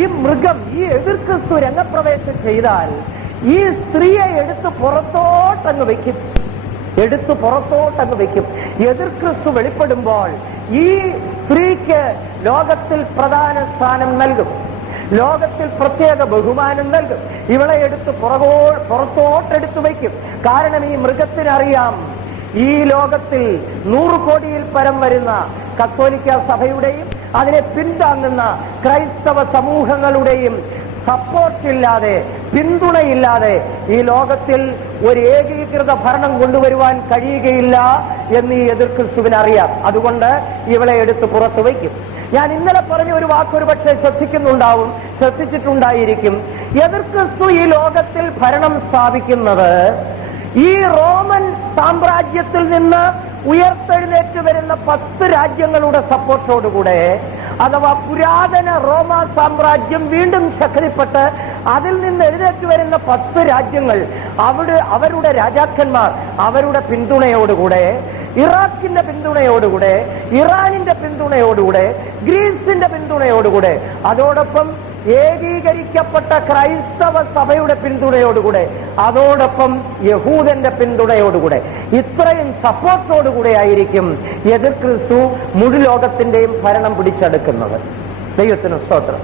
ഈ മൃഗം, ഈ എതിർ ക്രിസ്തു രംഗപ്രവേശം ചെയ്താൽ ഈ സ്ത്രീയെ എടുത്ത് പുറത്തോട്ടങ്ങ് വെക്കും, എതിർ ക്രിസ്തു വെളിപ്പെടുമ്പോൾ ഈ സ്ത്രീക്ക് ലോകത്തിൽ പ്രധാന സ്ഥാനം നൽകും, ലോകത്തിൽ പ്രത്യേക ബഹുമാനം നൽകും. ഇവളെ എടുത്ത് പുറത്തോട്ടെടുത്തു വയ്ക്കും. കാരണം ഈ മൃഗത്തിനറിയാം, ഈ ലോകത്തിൽ 100 കോടിയിൽ പരം വരുന്ന കത്തോലിക്ക സഭയുടെയും അതിനെ പിന്താങ്ങുന്ന ക്രൈസ്തവ സമൂഹങ്ങളുടെയും സപ്പോർട്ടില്ലാതെ, പിന്തുണയില്ലാതെ ഈ ലോകത്തിൽ ഒരു ഏകീകൃത ഭരണം കൊണ്ടുവരുവാൻ കഴിയുകയില്ല എന്ന് ഈ എതിർ ക്രിസ്തുവിന് അറിയാം. അതുകൊണ്ട് ഇവളെ എടുത്ത് പുറത്തു വയ്ക്കും. ഞാൻ ഇന്നലെ പറഞ്ഞ ഒരു വാക്കൊരു പക്ഷേ ശ്രദ്ധിച്ചിട്ടുണ്ടായിരിക്കും. എതിർ ക്രിസ്തു ഈ ലോകത്തിൽ ഭരണം സ്ഥാപിക്കുന്നത് ഈ റോമൻ സാമ്രാജ്യത്തിൽ നിന്ന് ഉയർത്തെഴുന്നേറ്റ് വരുന്ന 10 രാജ്യങ്ങളുടെ സപ്പോർട്ടോടുകൂടെ, അഥവാ പുരാതന റോമ സാമ്രാജ്യം വീണ്ടും ശക്തിപ്പെട്ട് അതിൽ നിന്ന് എഴുന്നേറ്റ് വരുന്ന 10 രാജ്യങ്ങൾ, അവരുടെ രാജാക്കന്മാർ അവരുടെ പിന്തുണയോടുകൂടെ, ഇറാഖിന്റെ പിന്തുണയോടുകൂടെ, ഇറാനിന്റെ പിന്തുണയോടുകൂടെ, ഗ്രീസിന്റെ പിന്തുണയോടുകൂടെ, അതോടൊപ്പം ഏകീകരിക്കപ്പെട്ട ക്രൈസ്തവ സഭയുടെ പിന്തുണയോടുകൂടെ, അതോടൊപ്പം യഹൂദന്റെ പിന്തുണയോടുകൂടെ, ഇത്രയും സപ്പോർട്ടോടുകൂടെ ആയിരിക്കും എതിർ ക്രിസ്തു മുഴു ലോകത്തിന്റെയും ഭരണം പിടിച്ചെടുക്കുന്നത്. ദൈവത്തിന് സ്തോത്രം.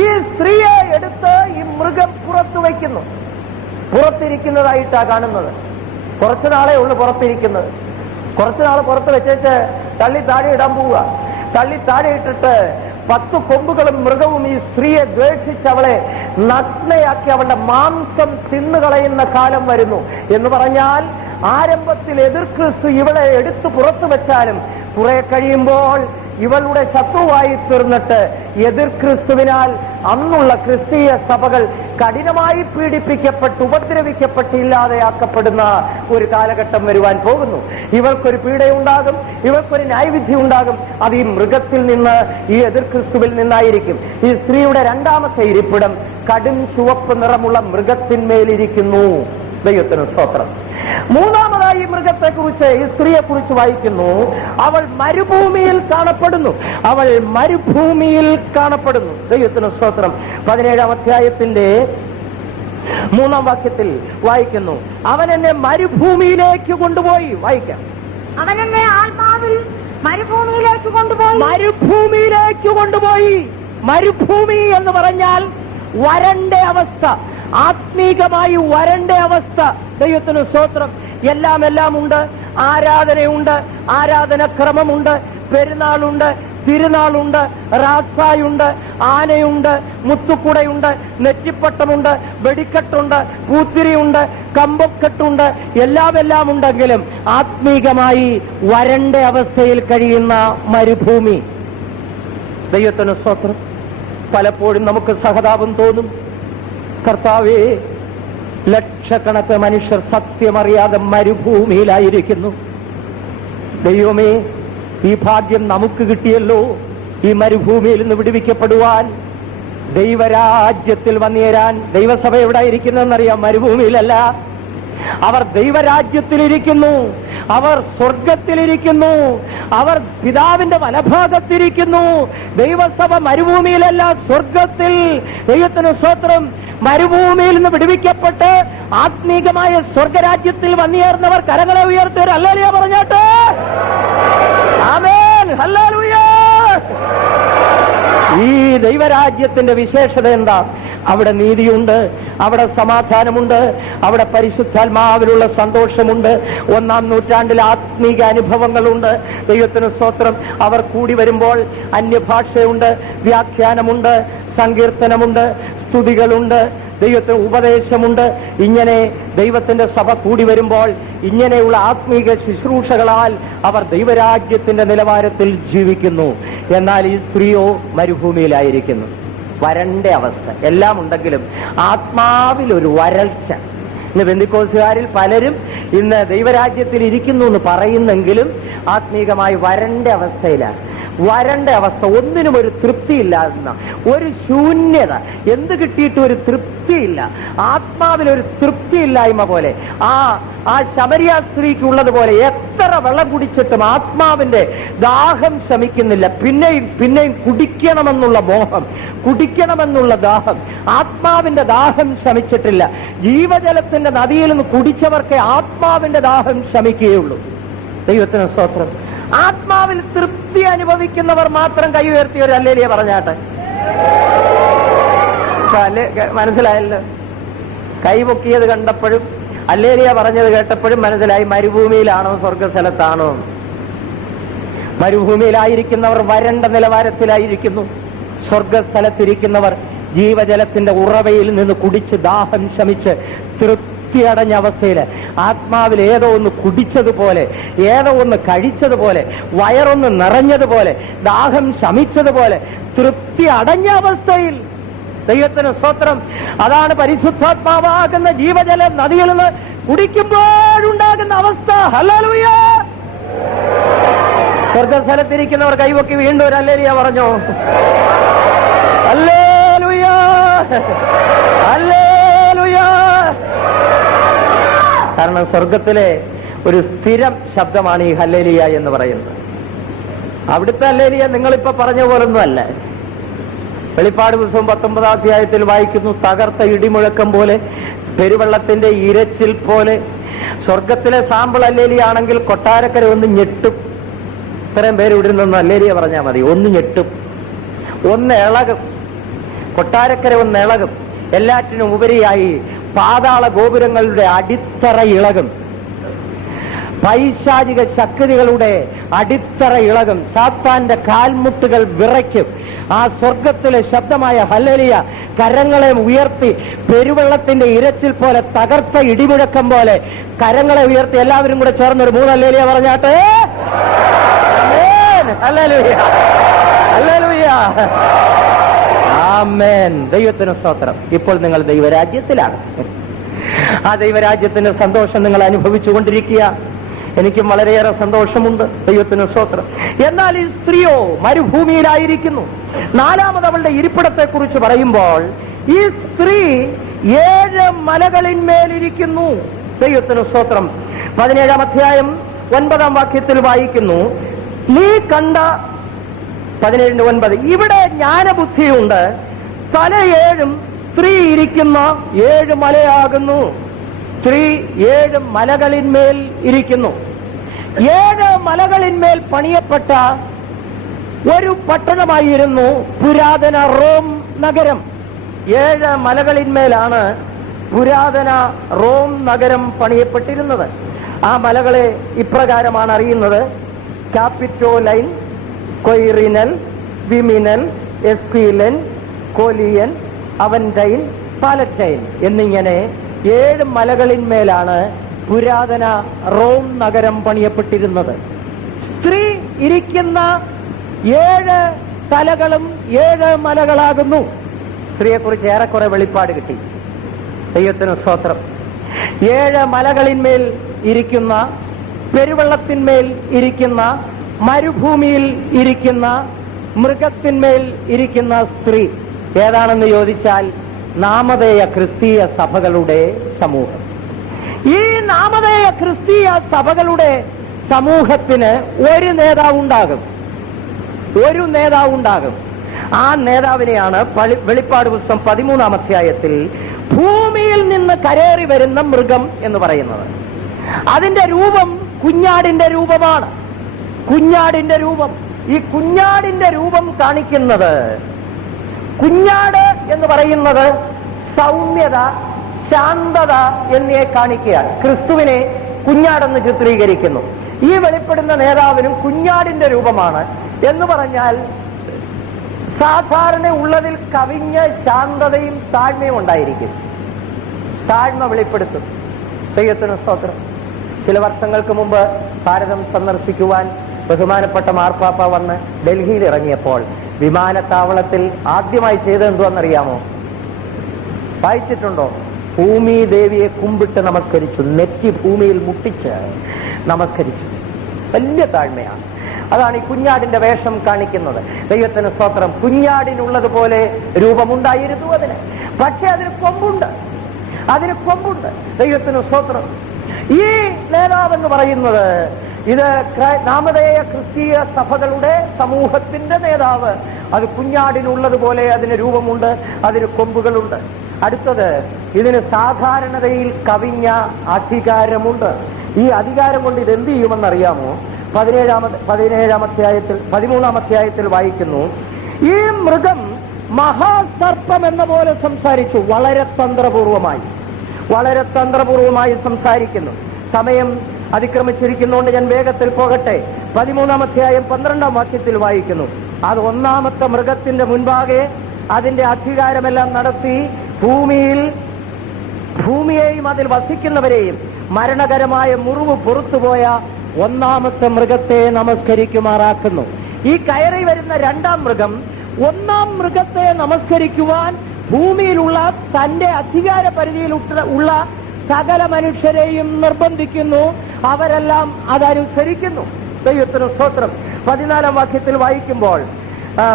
ഈ സ്ത്രീയെ എടുത്ത് ഈ മൃഗം പുറത്തു വയ്ക്കുന്നു. പുറത്തിരിക്കുന്നതായിട്ടാ കാണുന്നത്. കുറച്ചു നാളേ ഉള്ളു പുറത്തിരിക്കുന്നത്. കുറച്ചു നാൾ പുറത്ത് വെച്ചേച്ച് തള്ളി താഴെ ഇടാൻ പോവുക. തള്ളി താഴെ ഇട്ടിട്ട് 10 കൊമ്പുകളും മൃഗവും ഈ സ്ത്രീയെ ദ്വേഷിച്ച് അവളെ നഗ്നയാക്കി അവളുടെ മാംസം തിന്നുകളയുന്ന കാലം വരുന്നു എന്ന് പറഞ്ഞാൽ, ആരംഭത്തിൽ എതിർ ക്രിസ്തു ഇവളെ എടുത്തു പുറത്തു വെച്ചാലും കുറെ കഴിയുമ്പോൾ ഇവളുടെ ശത്രുവായി തീർന്നിട്ട് എതിർ ക്രിസ്തുവിനാൽ അന്നുള്ള ക്രിസ്തീയ സഭകൾ കഠിനമായി പീഡിപ്പിക്കപ്പെട്ട് ഉപദ്രവിക്കപ്പെട്ട് ഇല്ലാതെയാക്കപ്പെടുന്ന ഒരു കാലഘട്ടം വരുവാൻ പോകുന്നു. ഇവൾക്കൊരു പീഡയുണ്ടാകും, ഇവൾക്കൊരു ന്യായവിധി ഉണ്ടാകും. അത് ഈ മൃഗത്തിൽ നിന്ന്, ഈ എതിർ ക്രിസ്തുവിൽ നിന്നായിരിക്കും. ഈ സ്ത്രീയുടെ രണ്ടാമത്തെ ഇരിപ്പിടം കടും ചുവപ്പ് നിറമുള്ള മൃഗത്തിന്മേലിരിക്കുന്നു. ദൈവത്തിന് സ്തോത്രം. മൂന്നാമതായി ഈ മൃഗത്തെ കുറിച്ച്, ഈ സ്ത്രീയെ കുറിച്ച് വായിക്കുന്നു, അവൾ മരുഭൂമിയിൽ കാണപ്പെടുന്നു. ദൈവത്തിന് സ്തോത്രം. 17-ാം അധ്യായത്തിന്റെ 3-ാം വാക്യത്തിൽ വായിക്കുന്നു, അവൻ എന്നെ മരുഭൂമിയിലേക്ക് കൊണ്ടുപോയി. വായിക്കാം. അവൻ എന്നെ ആത്മാവിൽ മരുഭൂമിയിലേക്ക് കൊണ്ടുപോയി. മരുഭൂമി എന്ന് പറഞ്ഞാൽ വരണ്ട അവസ്ഥ, ആത്മീകമായി വരണ്ട അവസ്ഥ. ദൈവത്തിന് സ്തോത്രം. എല്ലാം ഉണ്ട്. ആരാധനയുണ്ട്, ആരാധനക്രമമുണ്ട്, പെരുന്നാളുണ്ട്, തിരുനാളുണ്ട്, റാസായുണ്ട്, ആനയുണ്ട്, മുത്തുക്കുടയുണ്ട്, നെറ്റിപ്പട്ടമുണ്ട്, വെടിക്കെട്ടുണ്ട്, പൂത്തിരിയുണ്ട്, കമ്പക്കെട്ടുണ്ട്, എല്ലാം ഉണ്ടെങ്കിലും ആത്മീകമായി വരണ്ട അവസ്ഥയിൽ കഴിയുന്ന മരുഭൂമി. ദൈവത്തിന് സ്തോത്രം. പലപ്പോഴും നമുക്ക് സഹതാപം തോന്നും. കർത്താവേ, ലക്ഷക്കണക്കിന് മനുഷ്യർ സത്യമറിയാതെ മരുഭൂമിയിലായിരിക്കുന്നു. ദൈവമേ, ഈ ഭാഗ്യം നമുക്ക് കിട്ടിയല്ലോ, ഈ മരുഭൂമിയിൽ നിന്ന് വിടുവിക്കപ്പെടുവാൻ, ദൈവരാജ്യത്തിൽ വന്നേരാൻ. ദൈവസഭ എവിടെ ഇരിക്കുന്നതെന്നറിയാം? മരുഭൂമിയിലല്ല. അവർ ദൈവരാജ്യത്തിലിരിക്കുന്നു, അവർ സ്വർഗത്തിലിരിക്കുന്നു, അവർ പിതാവിന്റെ വലഭാഗത്തിരിക്കുന്നു. ദൈവസഭ മരുഭൂമിയിലല്ല, സ്വർഗത്തിൽ. ദൈവത്തിന് സ്തോത്രം. മരുഭൂമിയിൽ നിന്ന് വിടുവിക്കപ്പെട്ട് ആത്മീകമായ സ്വർഗരാജ്യത്തിൽ വന്നേർന്നവർ കരങ്ങളെ ഉയർത്തി ഹല്ലേലൂയ പറഞ്ഞാട്ടെ. ആമേൻ, ഹല്ലേലൂയ. ഈ ദൈവരാജ്യത്തിന്റെ വിശേഷത എന്താ? അവിടെ നീതിയുണ്ട്, അവിടെ സമാധാനമുണ്ട്, അവിടെ പരിശുദ്ധാത്മാവിലുള്ള സന്തോഷമുണ്ട്, 1-ാം നൂറ്റാണ്ടിലെ ആത്മീക അനുഭവങ്ങളുണ്ട്. ദൈവത്തിന് സ്തോത്രം. അവർ കൂടി വരുമ്പോൾ അന്യഭാഷയുണ്ട്, വ്യാഖ്യാനമുണ്ട്, സങ്കീർത്തനമുണ്ട്, സ്തുതികളുണ്ട്, ദൈവത്തിന് ഉപദേശമുണ്ട്. ഇങ്ങനെ ദൈവത്തിന്റെ സഭ കൂടി വരുമ്പോൾ ഇങ്ങനെയുള്ള ആത്മീക ശുശ്രൂഷകളാൽ അവർ ദൈവരാജ്യത്തിന്റെ നിലവാരത്തിൽ ജീവിക്കുന്നു. എന്നാൽ ഈ സ്ത്രീയോ മരുഭൂമിയിലായിരിക്കുന്നു. വരണ്ട അവസ്ഥ. എല്ലാം ഉണ്ടെങ്കിലും ആത്മാവിലൊരു വരൾച്ച. ഇന്ന് പെന്തിക്കോസുകാരിൽ പലരും ഇന്ന് ദൈവരാജ്യത്തിൽ ഇരിക്കുന്നു എന്ന് പറയുന്നെങ്കിലും ആത്മീകമായി വരണ്ട അവസ്ഥയിലാണ്. വരണ്ട അവസ്ഥ, ഒന്നിനും ഒരു തൃപ്തിയില്ലാന്ന ഒരു ശൂന്യത. എന്ത് കിട്ടിയിട്ട് ഒരു തൃപ്തിയില്ല, ആത്മാവിലൊരു തൃപ്തിയില്ലായ്മ പോലെ. ആ ശമരിയ സ്ത്രീക്കുള്ളതുപോലെ എത്ര വെള്ളം കുടിച്ചിട്ടും ആത്മാവിന്റെ ദാഹം ശമിക്കുന്നില്ല. പിന്നെയും കുടിക്കണമെന്നുള്ള മോഹം, കുടിക്കണമെന്നുള്ള ദാഹം, ആത്മാവിന്റെ ദാഹം ശമിച്ചിട്ടില്ല. ജീവജലത്തിന്റെ നദിയിൽ നിന്ന് കുടിച്ചവർക്ക് ആത്മാവിന്റെ ദാഹം ശമിക്കുകയുള്ളൂ. ദൈവത്തിന് സ്തോത്രം. ആത്മാവിൽ തൃപ്തി അനുഭവിക്കുന്നവർ മാത്രം കൈ ഉയർത്തി ഒരു ഹല്ലേലൂയ പറഞ്ഞാട്ടെ. മനസ്സിലായല്ലോ? കൈപൊക്കിയത് കണ്ടപ്പോഴും ഹല്ലേലൂയ പറഞ്ഞത് കേട്ടപ്പോഴും മനസ്സിലായി മരുഭൂമിയിലാണോ സ്വർഗസ്ഥലത്താണോ. മരുഭൂമിയിലായിരിക്കുന്നവർ വരണ്ട നിലവാരത്തിലായിരിക്കുന്നു. സ്വർഗസ്ഥലത്തിരിക്കുന്നവർ ജീവജലത്തിന്റെ ഉറവയിൽ നിന്ന് കുടിച്ച് ദാഹം ശമിച്ച് തൃപ്തിയടഞ്ഞ അവസ്ഥയിൽ ആത്മാവിൽ ഏതോ ഒന്ന് കുടിച്ചതുപോലെ, ഏതോ ഒന്ന് കഴിച്ചതുപോലെ, വയറൊന്ന് നിറഞ്ഞതുപോലെ, ദാഹം ശമിച്ചതുപോലെ തൃപ്തി അടഞ്ഞ അവസ്ഥയിൽ. ദൈവത്തിന് സ്തോത്രം. അതാണ് പരിശുദ്ധാത്മാവാകുന്ന ജീവജല നദിയിൽ നിന്ന് കുടിക്കുമ്പോഴുണ്ടാകുന്ന അവസ്ഥ. ഹല്ലേലൂയ. സ്വർഗസ്ഥലത്തിരിക്കുന്നവർ കൈവക്കി വീണ്ടും ഒരു ഹല്ലേലൂയ പറഞ്ഞോ. Hallelujah, hallelujah. കാരണം സ്വർഗത്തിലെ ഒരു സ്ഥിരം ശബ്ദമാണ് ഈ ഹല്ലേലൂയ എന്ന് പറയുന്നത്. അവിടുത്തെ ഹല്ലേലൂയ നിങ്ങളിപ്പോ പറഞ്ഞ പോലൊന്നും അല്ല. വെളിപ്പാട് പുസ്തകം 19-ാം അധ്യായത്തിൽ വായിക്കുന്നു, തകർത്ത ഇടിമുഴക്കം പോലെ, പെരുവെള്ളത്തിന്റെ ഇരച്ചിൽ പോലെ. സ്വർഗത്തിലെ സാമ്പിൾ ഹല്ലേലൂയ ആണെങ്കിൽ കൊട്ടാരക്കര ഒന്ന് ഞെട്ടും. ഇത്രയും പേര് ഇവിടെ നിന്ന് ഹല്ലേലൂയ പറഞ്ഞാൽ മതി. ഒന്ന് ഞെട്ടും, ഒന്ന് ഇളകും. കൊട്ടാരക്കര ഒന്ന് ഇളകും. എല്ലാറ്റിനും ഉപരിയായി പാതാള ഗോപുരങ്ങളുടെ അടിത്തറ ഇളകും. പൈശാചിക ശക്തികളുടെ അടിത്തറ ഇളകും. സാത്താന്റെ കാൽമുട്ടുകൾ വിറയ്ക്കും. ആ സ്വർഗത്തിലെ ശബ്ദമായ ഹല്ലേലൂയ കരങ്ങളെ ഉയർത്തി പെരുവെള്ളത്തിന്റെ ഇരച്ചിൽ പോലെ, തകർത്ത ഇടിമുഴക്കം പോലെ കരങ്ങളെ ഉയർത്തി എല്ലാവരും കൂടെ ചേർന്നൊരു 3 ഹല്ലേലൂയ പറഞ്ഞാട്ടെ. ഹല്ലേലൂയ, ഹല്ലേലൂയ, ആമേൻ. ദൈവത്തിന് സ്തോത്രം. ഇപ്പോൾ നിങ്ങൾ ദൈവരാജ്യത്തിലാണ്. ആ ദൈവരാജ്യത്തിന്റെ സന്തോഷം നിങ്ങൾ അനുഭവിച്ചുകൊണ്ടിരിക്കുക. എനിക്കും വളരെയേറെ സന്തോഷമുണ്ട്. ദൈവത്തിന് സ്തോത്രം. എന്നാൽ ഈ സ്ത്രീയോ മരുഭൂമിയിലായിരിക്കുന്നു. 4-ാമത് അവളുടെ ഇരിപ്പിടത്തെ കുറിച്ച് പറയുമ്പോൾ ഈ സ്ത്രീ 7 മലകളിന്മേലിരിക്കുന്നു. ദൈവത്തിന് സ്തോത്രം. 17-ാം അധ്യായം 9-ാം വാക്യത്തിൽ വായിക്കുന്നു, നീ കണ്ട 17:9 ഇവിടെ ജ്ഞാനബുദ്ധിയുണ്ട്. തല 7 സ്ത്രീ ഇരിക്കുന്ന 7 മലയാകുന്നു. സ്ത്രീ 7 മലകളിന്മേൽ ഇരിക്കുന്നു. 7 മലകളിന്മേൽ പണിയപ്പെട്ട ഒരു പട്ടണമായിരുന്നു പുരാതന റോം നഗരം. 7 മലകളിന്മേലാണ് പുരാതന റോം നഗരം പണിയപ്പെട്ടിരുന്നത്. ആ മലകളെ ഇപ്രകാരമാണ് അറിയുന്നത്: ക്യാപിറ്റോലൈൻ, കൊയ്റിനൽ, വിമിനൽ, എസ്ക്വീലൻ, കോലിയൻ, അവന്റൈൻ, പാലറ്റൈൻ എന്നിങ്ങനെ 7 മലകളിന്മേലാണ് പുരാതന റോം നഗരം പണിയപ്പെട്ടിരുന്നത്. സ്ത്രീ ഇരിക്കുന്ന 7 തലകളും 7 മലകളാകുന്നു. സ്ത്രീയെക്കുറിച്ച് ഏറെക്കുറെ വെളിപ്പാട് കിട്ടി. ദൈവത്തിന് സ്തോത്രം. 7 മലകളിന്മേൽ ഇരിക്കുന്ന, പെരുവെള്ളത്തിന്മേൽ ഇരിക്കുന്ന, മരുഭൂമിയിൽ ഇരിക്കുന്ന, മൃഗത്തിന്മേൽ ഇരിക്കുന്ന സ്ത്രീ ഏതാണെന്ന് ചോദിച്ചാൽ നാമധേയ ക്രിസ്തീയ സഭകളുടെ സമൂഹം. ഈ നാമധേയ ക്രിസ്തീയ സഭകളുടെ സമൂഹത്തിന് ഒരു നേതാവുണ്ടാകും. ആ നേതാവിനെയാണ് വെളിപ്പാട് പുസ്തകം 13-ാം അധ്യായത്തിൽ ഭൂമിയിൽ നിന്ന് കരേറി വരുന്ന മൃഗം എന്ന് പറയുന്നത്. അതിന്റെ രൂപം കുഞ്ഞാടിന്റെ രൂപമാണ്. കുഞ്ഞാടിന്റെ രൂപം. ഈ കുഞ്ഞാടിന്റെ രൂപം കാണിക്കുന്നത്, കുഞ്ഞാട് എന്ന് പറയുന്നത് സൗമ്യത, ശാന്തത എന്നിവയെ കാണിക്കുകയാണ്. ക്രിസ്തുവിനെ കുഞ്ഞാടെന്ന് ചിത്രീകരിക്കുന്നു. ഈ വെളിപ്പെടുന്ന നേതാവിനും കുഞ്ഞാടിന്റെ രൂപമാണ്. എന്ന് പറഞ്ഞാൽ സാധാരണ ഉള്ളതിൽ കവിഞ്ഞ ശാന്തതയും താഴ്മയും ഉണ്ടായിരിക്കും. താഴ്മ വെളിപ്പെടുത്തും. ദൈവത്തിന് സ്തോത്രം. ചില വർഷങ്ങൾക്ക് മുമ്പ് ഭാരതം സന്ദർശിക്കുവാൻ ബഹുമാനപ്പെട്ട മാർപ്പാപ്പ വന്ന് ഡൽഹിയിൽ ഇറങ്ങിയപ്പോൾ വിമാനത്താവളത്തിൽ ആദ്യമായി ചെയ്തത് എന്തുവെന്നറിയാമോ? വായിച്ചിട്ടുണ്ടോ? ഭൂമി ദേവിയെ കുമ്പിട്ട് നമസ്കരിച്ചു. നെറ്റി ഭൂമിയിൽ മുട്ടിച്ച് നമസ്കരിച്ചു. വലിയ താഴ്മയാണ്. അതാണ് ഈ കുഞ്ഞാടിന്റെ വേഷം കാണിക്കുന്നത്. ദൈവത്തിന് സ്തോത്രം. കുഞ്ഞാടിനുള്ളതുപോലെ രൂപമുണ്ടായിരുന്നു അതിന്. പക്ഷെ അതിന് കൊമ്പുണ്ട്. ദൈവത്തിന് സ്തോത്രം. ഈ നേതാവെന്ന് പറയുന്നത് ഇത് നാമധേയ ക്രിസ്തീയ സഭകളുടെ സമൂഹത്തിന്റെ നേതാവ്. അത് കുഞ്ഞാടിനുള്ളതുപോലെ അതിന് രൂപമുണ്ട്, അതിന് കൊമ്പുകളുണ്ട്. അടുത്തത്, ഇതിന് സാധാരണതയിൽ കവിഞ്ഞ അധികാരമുണ്ട്. ഈ അധികാരം കൊണ്ട് ഇത് എന്ത് ചെയ്യുമെന്നറിയാമോ? 13-ാം അധ്യായത്തിൽ വായിക്കുന്നു, ഈ മൃഗം മഹാസർപ്പം എന്ന പോലെ സംസാരിച്ചു. വളരെ തന്ത്രപൂർവമായി സംസാരിക്കുന്നു. സമയം അതിക്രമിച്ചിരിക്കുന്നതുകൊണ്ട് ഞാൻ വേഗത്തിൽ പോകട്ടെ. 13-ാം അധ്യായം 12-ാം വാക്യത്തിൽ വായിക്കുന്നു, അത് ഒന്നാമത്തെ മൃഗത്തിന്റെ മുൻപാകെ അതിന്റെ അധികാരമെല്ലാം നടത്തി ഭൂമിയെയും അതിൽ വസിക്കുന്നവരെയും മരണകരമായ മുറിവ് പുറത്തുപോയ ഒന്നാമത്തെ മൃഗത്തെ നമസ്കരിക്കുമാറാക്കുന്നു. ഈ കയറി വരുന്ന രണ്ടാം മൃഗം ഒന്നാം മൃഗത്തെ നമസ്കരിക്കുവാൻ ഭൂമിയിലുള്ള തന്റെ അധികാര പരിധിയിൽ ഉള്ള സകല മനുഷ്യരെയും നിർബന്ധിക്കുന്നു. അവരെല്ലാം അതനുസരിക്കുന്നു. ദൈവത്തിന് സ്തോത്രം. 14-ാം വാക്യത്തിൽ വായിക്കുമ്പോൾ,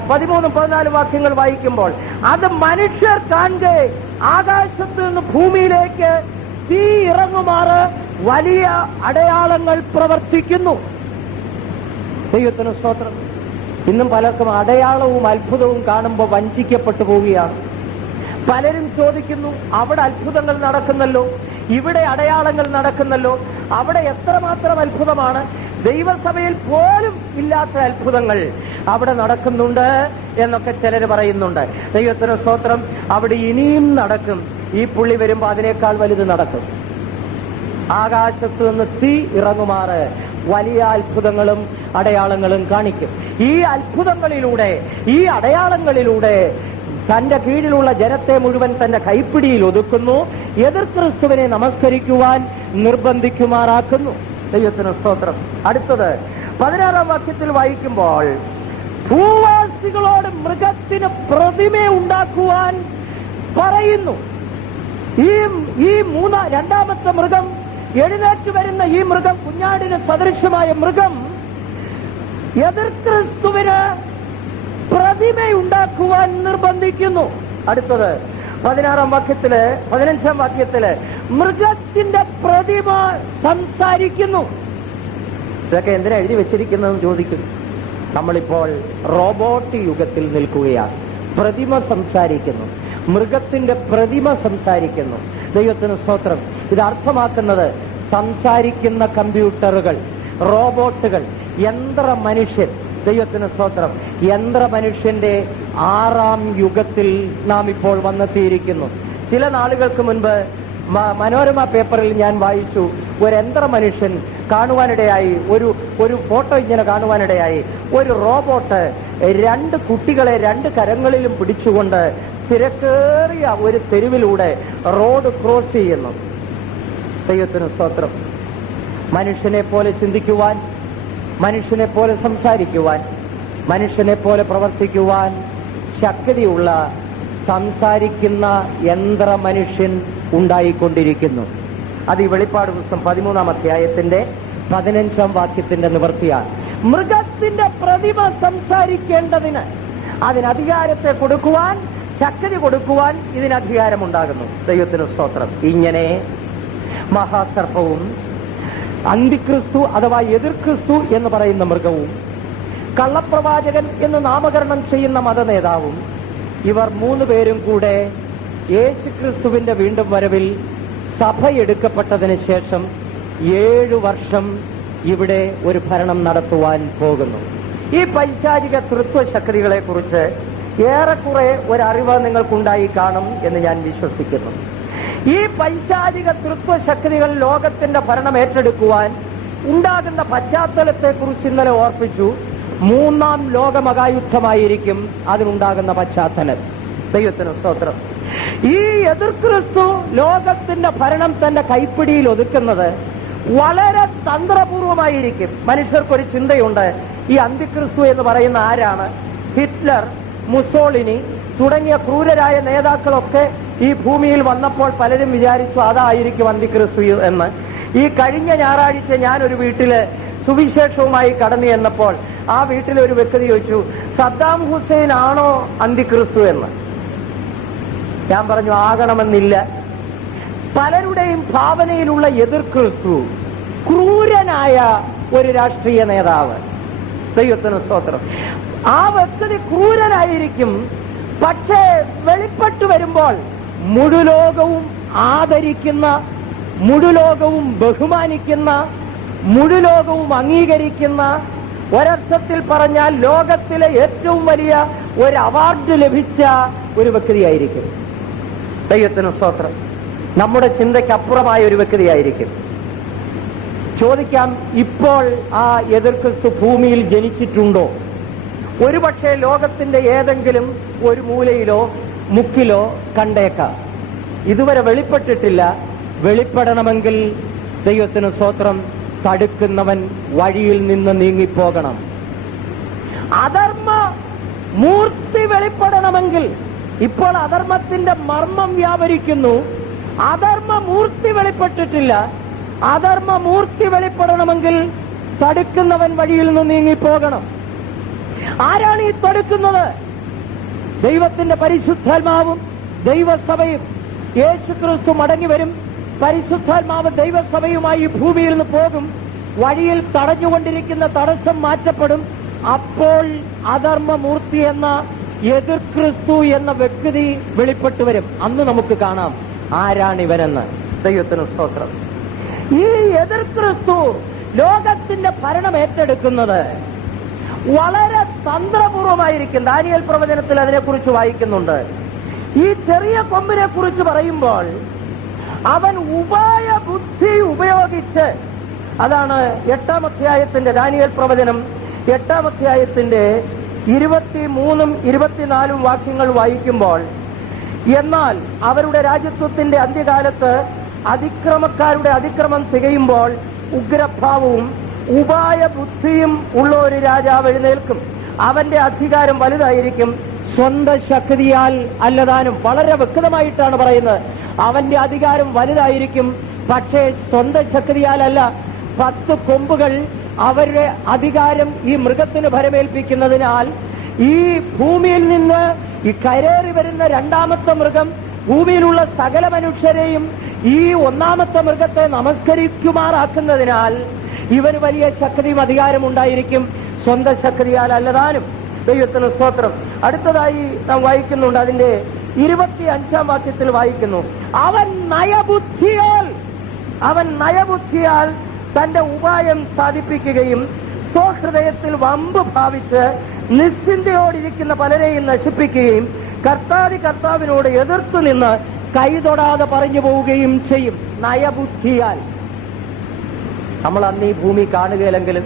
13-14 വാക്യങ്ങൾ വായിക്കുമ്പോൾ, അത് മനുഷ്യർ കാണെ ആകാശത്ത് നിന്ന് ഭൂമിയിലേക്ക് തീ ഇറങ്ങുമാറ് വലിയ അടയാളങ്ങൾ പ്രവർത്തിക്കുന്നു. ദൈവത്തിന് സ്തോത്രം. ഇന്നും പലർക്കും അടയാളവും അത്ഭുതവും കാണുമ്പോൾ വഞ്ചിക്കപ്പെട്ടു പോവുകയാണ്. പലരും ചോദിക്കുന്നു, അവിടെ അത്ഭുതങ്ങൾ നടക്കുന്നല്ലോ, ഇവിടെ അടയാളങ്ങൾ നടക്കുന്നല്ലോ, അവിടെ എത്രമാത്രം അത്ഭുതമാണ്, ദൈവസഭയിൽ പോലും ഇല്ലാത്ത അത്ഭുതങ്ങൾ അവിടെ നടക്കുന്നുണ്ട് എന്നൊക്കെ ചിലർ പറയുന്നുണ്ട്. ദൈവത്തിന് സ്തോത്രം. അവിടെ ഇനിയും നടക്കും. ഈ പുള്ളി വരുമ്പോ അതിനേക്കാൾ വലുത് നടക്കും. ആകാശത്ത് നിന്ന് തീ ഇറങ്ങുമാറ് വലിയ അത്ഭുതങ്ങളും അടയാളങ്ങളും കാണിക്കും. ഈ അത്ഭുതങ്ങളിലൂടെ, ഈ അടയാളങ്ങളിലൂടെ തന്റെ കീഴിലുള്ള ജനത്തെ മുഴുവൻ തന്റെ കൈപ്പിടിയിൽ ഒതുക്കുന്നു. എതിർ ക്രിസ്തുവിനെ നമസ്കരിക്കുവാൻ നിർബന്ധിക്കുമാറാക്കുന്നു. ദൈവത്തിന് സ്തോത്രം. അടുത്തത് 16-ാം വാക്യത്തിൽ വായിക്കുമ്പോൾ, ഭൂവാസികളോട് മൃഗത്തിന് പ്രതിമ ഉണ്ടാക്കുവാൻ പറയുന്നു. ഈ രണ്ടാമത്തെ മൃഗം, എഴുന്നേറ്റ് വരുന്ന ഈ മൃഗം, കുഞ്ഞാടിന് സദൃശമായ മൃഗം എതിർ ക്രിസ്തുവിന് പ്രതിമയുണ്ടാക്കുവാൻ നിർബന്ധിക്കുന്നു. അടുത്തത് 16-ാം വാക്യത്തില്, 15-ാം വാക്യത്തില് മൃഗത്തിന്റെ പ്രതിമ സംസാരിക്കുന്നു. ഇതൊക്കെ എന്തിനാ എഴുതി വെച്ചിരിക്കുന്നതെന്ന് ചോദിക്കുന്നു. നമ്മളിപ്പോൾ റോബോട്ട് യുഗത്തിൽ നിൽക്കുകയാണ്. പ്രതിമ സംസാരിക്കുന്നു, മൃഗത്തിന്റെ പ്രതിമ സംസാരിക്കുന്നു. ദൈവത്തിന് സ്തോത്രം. ഇത് അർത്ഥമാക്കുന്നത് സംസാരിക്കുന്ന കമ്പ്യൂട്ടറുകൾ, റോബോട്ടുകൾ, യന്ത്ര മനുഷ്യൻ. ദൈവത്തിന് സ്തോത്രം. യന്ത്ര മനുഷ്യന്റെ 6-ാം യുഗത്തിൽ നാം ഇപ്പോൾ വന്നെത്തിയിരിക്കുന്നു. ചില നാളുകൾക്ക് മുൻപ് മനോരമ പേപ്പറിൽ ഞാൻ വായിച്ചു, ഒരു യന്ത്ര മനുഷ്യൻ കാണുവാനിടയായി, ഒരു ഫോട്ടോ ഇങ്ങനെ കാണുവാനിടയായി. ഒരു റോബോട്ട് 2 കുട്ടികളെ 2 കരങ്ങളിലും പിടിച്ചുകൊണ്ട് തിരക്കേറിയ ഒരു തെരുവിലൂടെ റോഡ് ക്രോസ് ചെയ്യുന്നു. ദൈവത്തിന് സ്തോത്രം. മനുഷ്യനെ പോലെ ചിന്തിക്കുവാൻ, മനുഷ്യനെ പോലെ സംസാരിക്കുവാൻ, മനുഷ്യനെ പോലെ പ്രവർത്തിക്കുവാൻ ശക്തിയുള്ള സംസാരിക്കുന്ന യന്ത്ര മനുഷ്യൻ ഉണ്ടായിക്കൊണ്ടിരിക്കുന്നു. അത് ഈ വെളിപ്പാട് പുസ്തകം 13-ാം അധ്യായത്തിന്റെ 15-ാം വാക്യത്തിന്റെ നിവൃത്തിയാണ്. മൃഗത്തിന്റെ പ്രതിമ സംസാരിക്കേണ്ടതിന്, അതിന് അധികാരത്തെ കൊടുക്കുവാൻ, ശക്തി കൊടുക്കുവാൻ ഇതിന് അധികാരമുണ്ടാകുന്നു. ദൈവത്തിന് സ്തോത്രം. ഇങ്ങനെ മഹാസർപ്പവും അന്തിക്രിസ്തു അഥവാ എതിർ ക്രിസ്തു എന്ന് പറയുന്ന മൃഗവും കള്ളപ്രവാചകൻ എന്ന് നാമകരണം ചെയ്യുന്ന മതനേതാവും, ഇവർ 3 പേരും കൂടെ യേശുക്രിസ്തുവിന്റെ വീണ്ടും വരവിൽ സഭയെടുക്കപ്പെട്ടതിന് ശേഷം 7 വർഷം ഇവിടെ ഒരു ഭരണം നടത്തുവാൻ പോകുന്നു. ഈ പൈശാചിക തൃത്വ ശക്തികളെ കുറിച്ച് ഏറെക്കുറെ ഒരറിവ് നിങ്ങൾക്കുണ്ടായി കാണും എന്ന് ഞാൻ വിശ്വസിക്കുന്നു. ഈ പൈശാചിക തൃത്വ ശക്തികൾ ലോകത്തിന്റെ ഭരണം ഏറ്റെടുക്കുവാൻ ഉണ്ടാകുന്ന പശ്ചാത്തലത്തെ കുറിച്ച് ഇന്നലെ ഓർപ്പിച്ചു. 3-ാം ലോകമഹായുദ്ധമായിരിക്കും അതിനുണ്ടാകുന്ന പശ്ചാത്തലം. ദൈവത്തിന് സ്തോത്രം. ഈ എതിർ ക്രിസ്തു ലോകത്തിന്റെ ഭരണം തന്റെ കൈപ്പിടിയിൽ ഒതുക്കുന്നത് വളരെ തന്ത്രപൂർവമായിരിക്കും. മനുഷ്യർക്കൊരു ചിന്തയുണ്ട്, ഈ അന്തിക്രിസ്തു എന്ന് പറയുന്ന ആരാണ്? ഹിറ്റ്ലർ, മുസോളിനി തുടങ്ങിയ ക്രൂരരായ നേതാക്കളൊക്കെ ഈ ഭൂമിയിൽ വന്നപ്പോൾ പലരും വിചാരിച്ചു അതായിരിക്കും അന്തിക്രിസ്തു എന്ന്. ഈ കഴിഞ്ഞ ഞായറാഴ്ച ഞാനൊരു വീട്ടില് സുവിശേഷവുമായി കടന്നു ചെന്നപ്പോൾ ആ വീട്ടിലെ ഒരു വ്യക്തി ചോദിച്ചു, സദ്ദാം ഹുസൈൻ ആണോ അന്തിക്രിസ്തു എന്ന്. ഞാൻ പറഞ്ഞു ആകണമെന്നില്ല. പലരുടെയും ഭാവനയിലുള്ള എതിർ ക്രിസ്തു ക്രൂരനായ ഒരു രാഷ്ട്രീയ നേതാവ്. ദൈവത്തിന് സ്തോത്രം. ആ വ്യക്തി ക്രൂരനായിരിക്കും, പക്ഷേ വെളിപ്പെട്ടു വരുമ്പോൾ മുഴുലോകവും ആദരിക്കുന്ന, മുഴുലോകവും ബഹുമാനിക്കുന്ന, മുഴുലോകവും അംഗീകരിക്കുന്ന, ഒരർത്ഥത്തിൽ പറഞ്ഞാൽ ലോകത്തിലെ ഏറ്റവും വലിയ ഒരു അവാർഡ് ലഭിച്ച ഒരു വ്യക്തിയായിരിക്കും. ദൈവത്തിന് സ്തോത്രം. നമ്മുടെ ചിന്തയ്ക്കപ്പുറമായ ഒരു വ്യക്തിയായിരിക്കും. ചോദിക്കാം, ഇപ്പോൾ ആ എതിർ ക്രിസ്തു ഭൂമിയിൽ ജനിച്ചിട്ടുണ്ടോ? ഒരുപക്ഷെ ലോകത്തിന്റെ ഏതെങ്കിലും ഒരു മൂലയിലോ മുക്കിലോ കണ്ടേക്കാം. ഇതുവരെ വെളിപ്പെട്ടിട്ടില്ല. വെളിപ്പെടണമെങ്കിൽ ദൈവത്തിന് സ്തോത്രം, തടുക്കുന്നവൻ വഴിയിൽ നിന്ന് നീങ്ങിപ്പോകണം. അധർമ്മ മൂർത്തി വെളിപ്പെടണമെങ്കിൽ, ഇപ്പോൾ അധർമ്മത്തിന്റെ മർമ്മം വ്യാപരിക്കുന്നു, അധർമ്മ മൂർത്തി വെളിപ്പെട്ടിട്ടില്ല. അധർമ്മ മൂർത്തി വെളിപ്പെടണമെങ്കിൽ തടുക്കുന്നവൻ വഴിയിൽ നിന്ന് നീങ്ങിപ്പോകണം. ആരാണ് ഈ തടുക്കുന്നത്? ദൈവത്തിന്റെ പരിശുദ്ധാത്മാവും ദൈവസഭയും. യേശുക്രിസ്തു മടങ്ങി വരും. പരിശുദ്ധാത്മാവ് ദൈവസഭയുമായി ഭൂമിയിൽ നിന്ന് പോകും. വഴിയിൽ തടഞ്ഞുകൊണ്ടിരിക്കുന്ന തടസ്സം മാറ്റപ്പെടും. അപ്പോൾ അധർമ്മമൂർത്തി എന്ന എതിർ ക്രിസ്തു എന്ന വ്യക്തി വെളിപ്പെട്ടു വരും. അന്ന് നമുക്ക് കാണാം ആരാണിവനെന്ന്. ദൈവത്തിന് സ്തോത്രം. ഈ എതിർ ക്രിസ്തു ലോകത്തിന്റെ ഭരണം ഏറ്റെടുക്കുന്നത് വളരെ തന്ത്രപൂർവമായിരിക്കും. ദാനിയേൽ പ്രവചനത്തിൽ അതിനെക്കുറിച്ച് വായിക്കുന്നുണ്ട്. ഈ ചെറിയ കൊമ്പിനെ കുറിച്ച് പറയുമ്പോൾ അവൻ ഉപായ ബുദ്ധി ഉപയോഗിച്ച്, അതാണ് 8-ാം അധ്യായത്തിന്റെ, ദാനിയേൽ പ്രവചനം 8-ാം അധ്യായത്തിന്റെ 23-ഉം 24-ഉം വാക്യങ്ങൾ വായിക്കുമ്പോൾ, എന്നാൽ അവരുടെ രാജ്യത്വത്തിന്റെ അന്ത്യകാലത്ത് അതിക്രമക്കാരുടെ അതിക്രമം തികയുമ്പോൾ ഉഗ്രഭാവവും ഉപായ ബുദ്ധിയും ഉള്ള ഒരു രാജാവ് എഴുന്നേൽക്കും. അവന്റെ അധികാരം വലുതായിരിക്കും, സ്വന്തം ശക്തിയാൽ അല്ലതാനും. വളരെ വ്യക്തമായിട്ടാണ് പറയുന്നത്. അവന്റെ അധികാരം വലുതായിരിക്കും, പക്ഷേ സ്വന്തം ശക്തിയാലല്ല. 10 കൊമ്പുകൾ അവരുടെ അധികാരം ഈ മൃഗത്തിന് ഭരമേൽപ്പിക്കുന്നതിനാൽ ഈ ഭൂമിയിൽ നിന്ന് ഈ കരേറി വരുന്ന 2ാമത്തെ മൃഗം ഭൂമിയിലുള്ള സകല മനുഷ്യരെയും ഈ 1ാമത്തെ മൃഗത്തെ നമസ്കരിക്കുമാറാക്കുന്നതിനാൽ ഇവന് വലിയ ശക്തിയും അധികാരം ഉണ്ടായിരിക്കും, സ്വന്തം ശക്തിയാൽ അല്ലതാനും. ദൈവത്തിന് സ്തോത്രം. അടുത്തതായി നാം വായിക്കുന്നുണ്ട്, അതിന്റെ 25-ാം വാക്യത്തിൽ വായിക്കുന്നു, അവൻ നയബുദ്ധിയാൽ തന്റെ ഉപായം സാധിപ്പിക്കുകയും സ്വഹൃദയത്തിൽ വമ്പ് ഭാവിച്ച് നിശ്ചിന്തയോടിരിക്കുന്ന പലരെയും നശിപ്പിക്കുകയും കർത്താവിനോട് എതിർത്തു നിന്ന് കൈതൊടാതെ പറഞ്ഞു പോവുകയും ചെയ്യും. നയബുദ്ധിയാൽ. നമ്മൾ അന്ന് ഈ ഭൂമി കാണുകയില്ലെങ്കിലും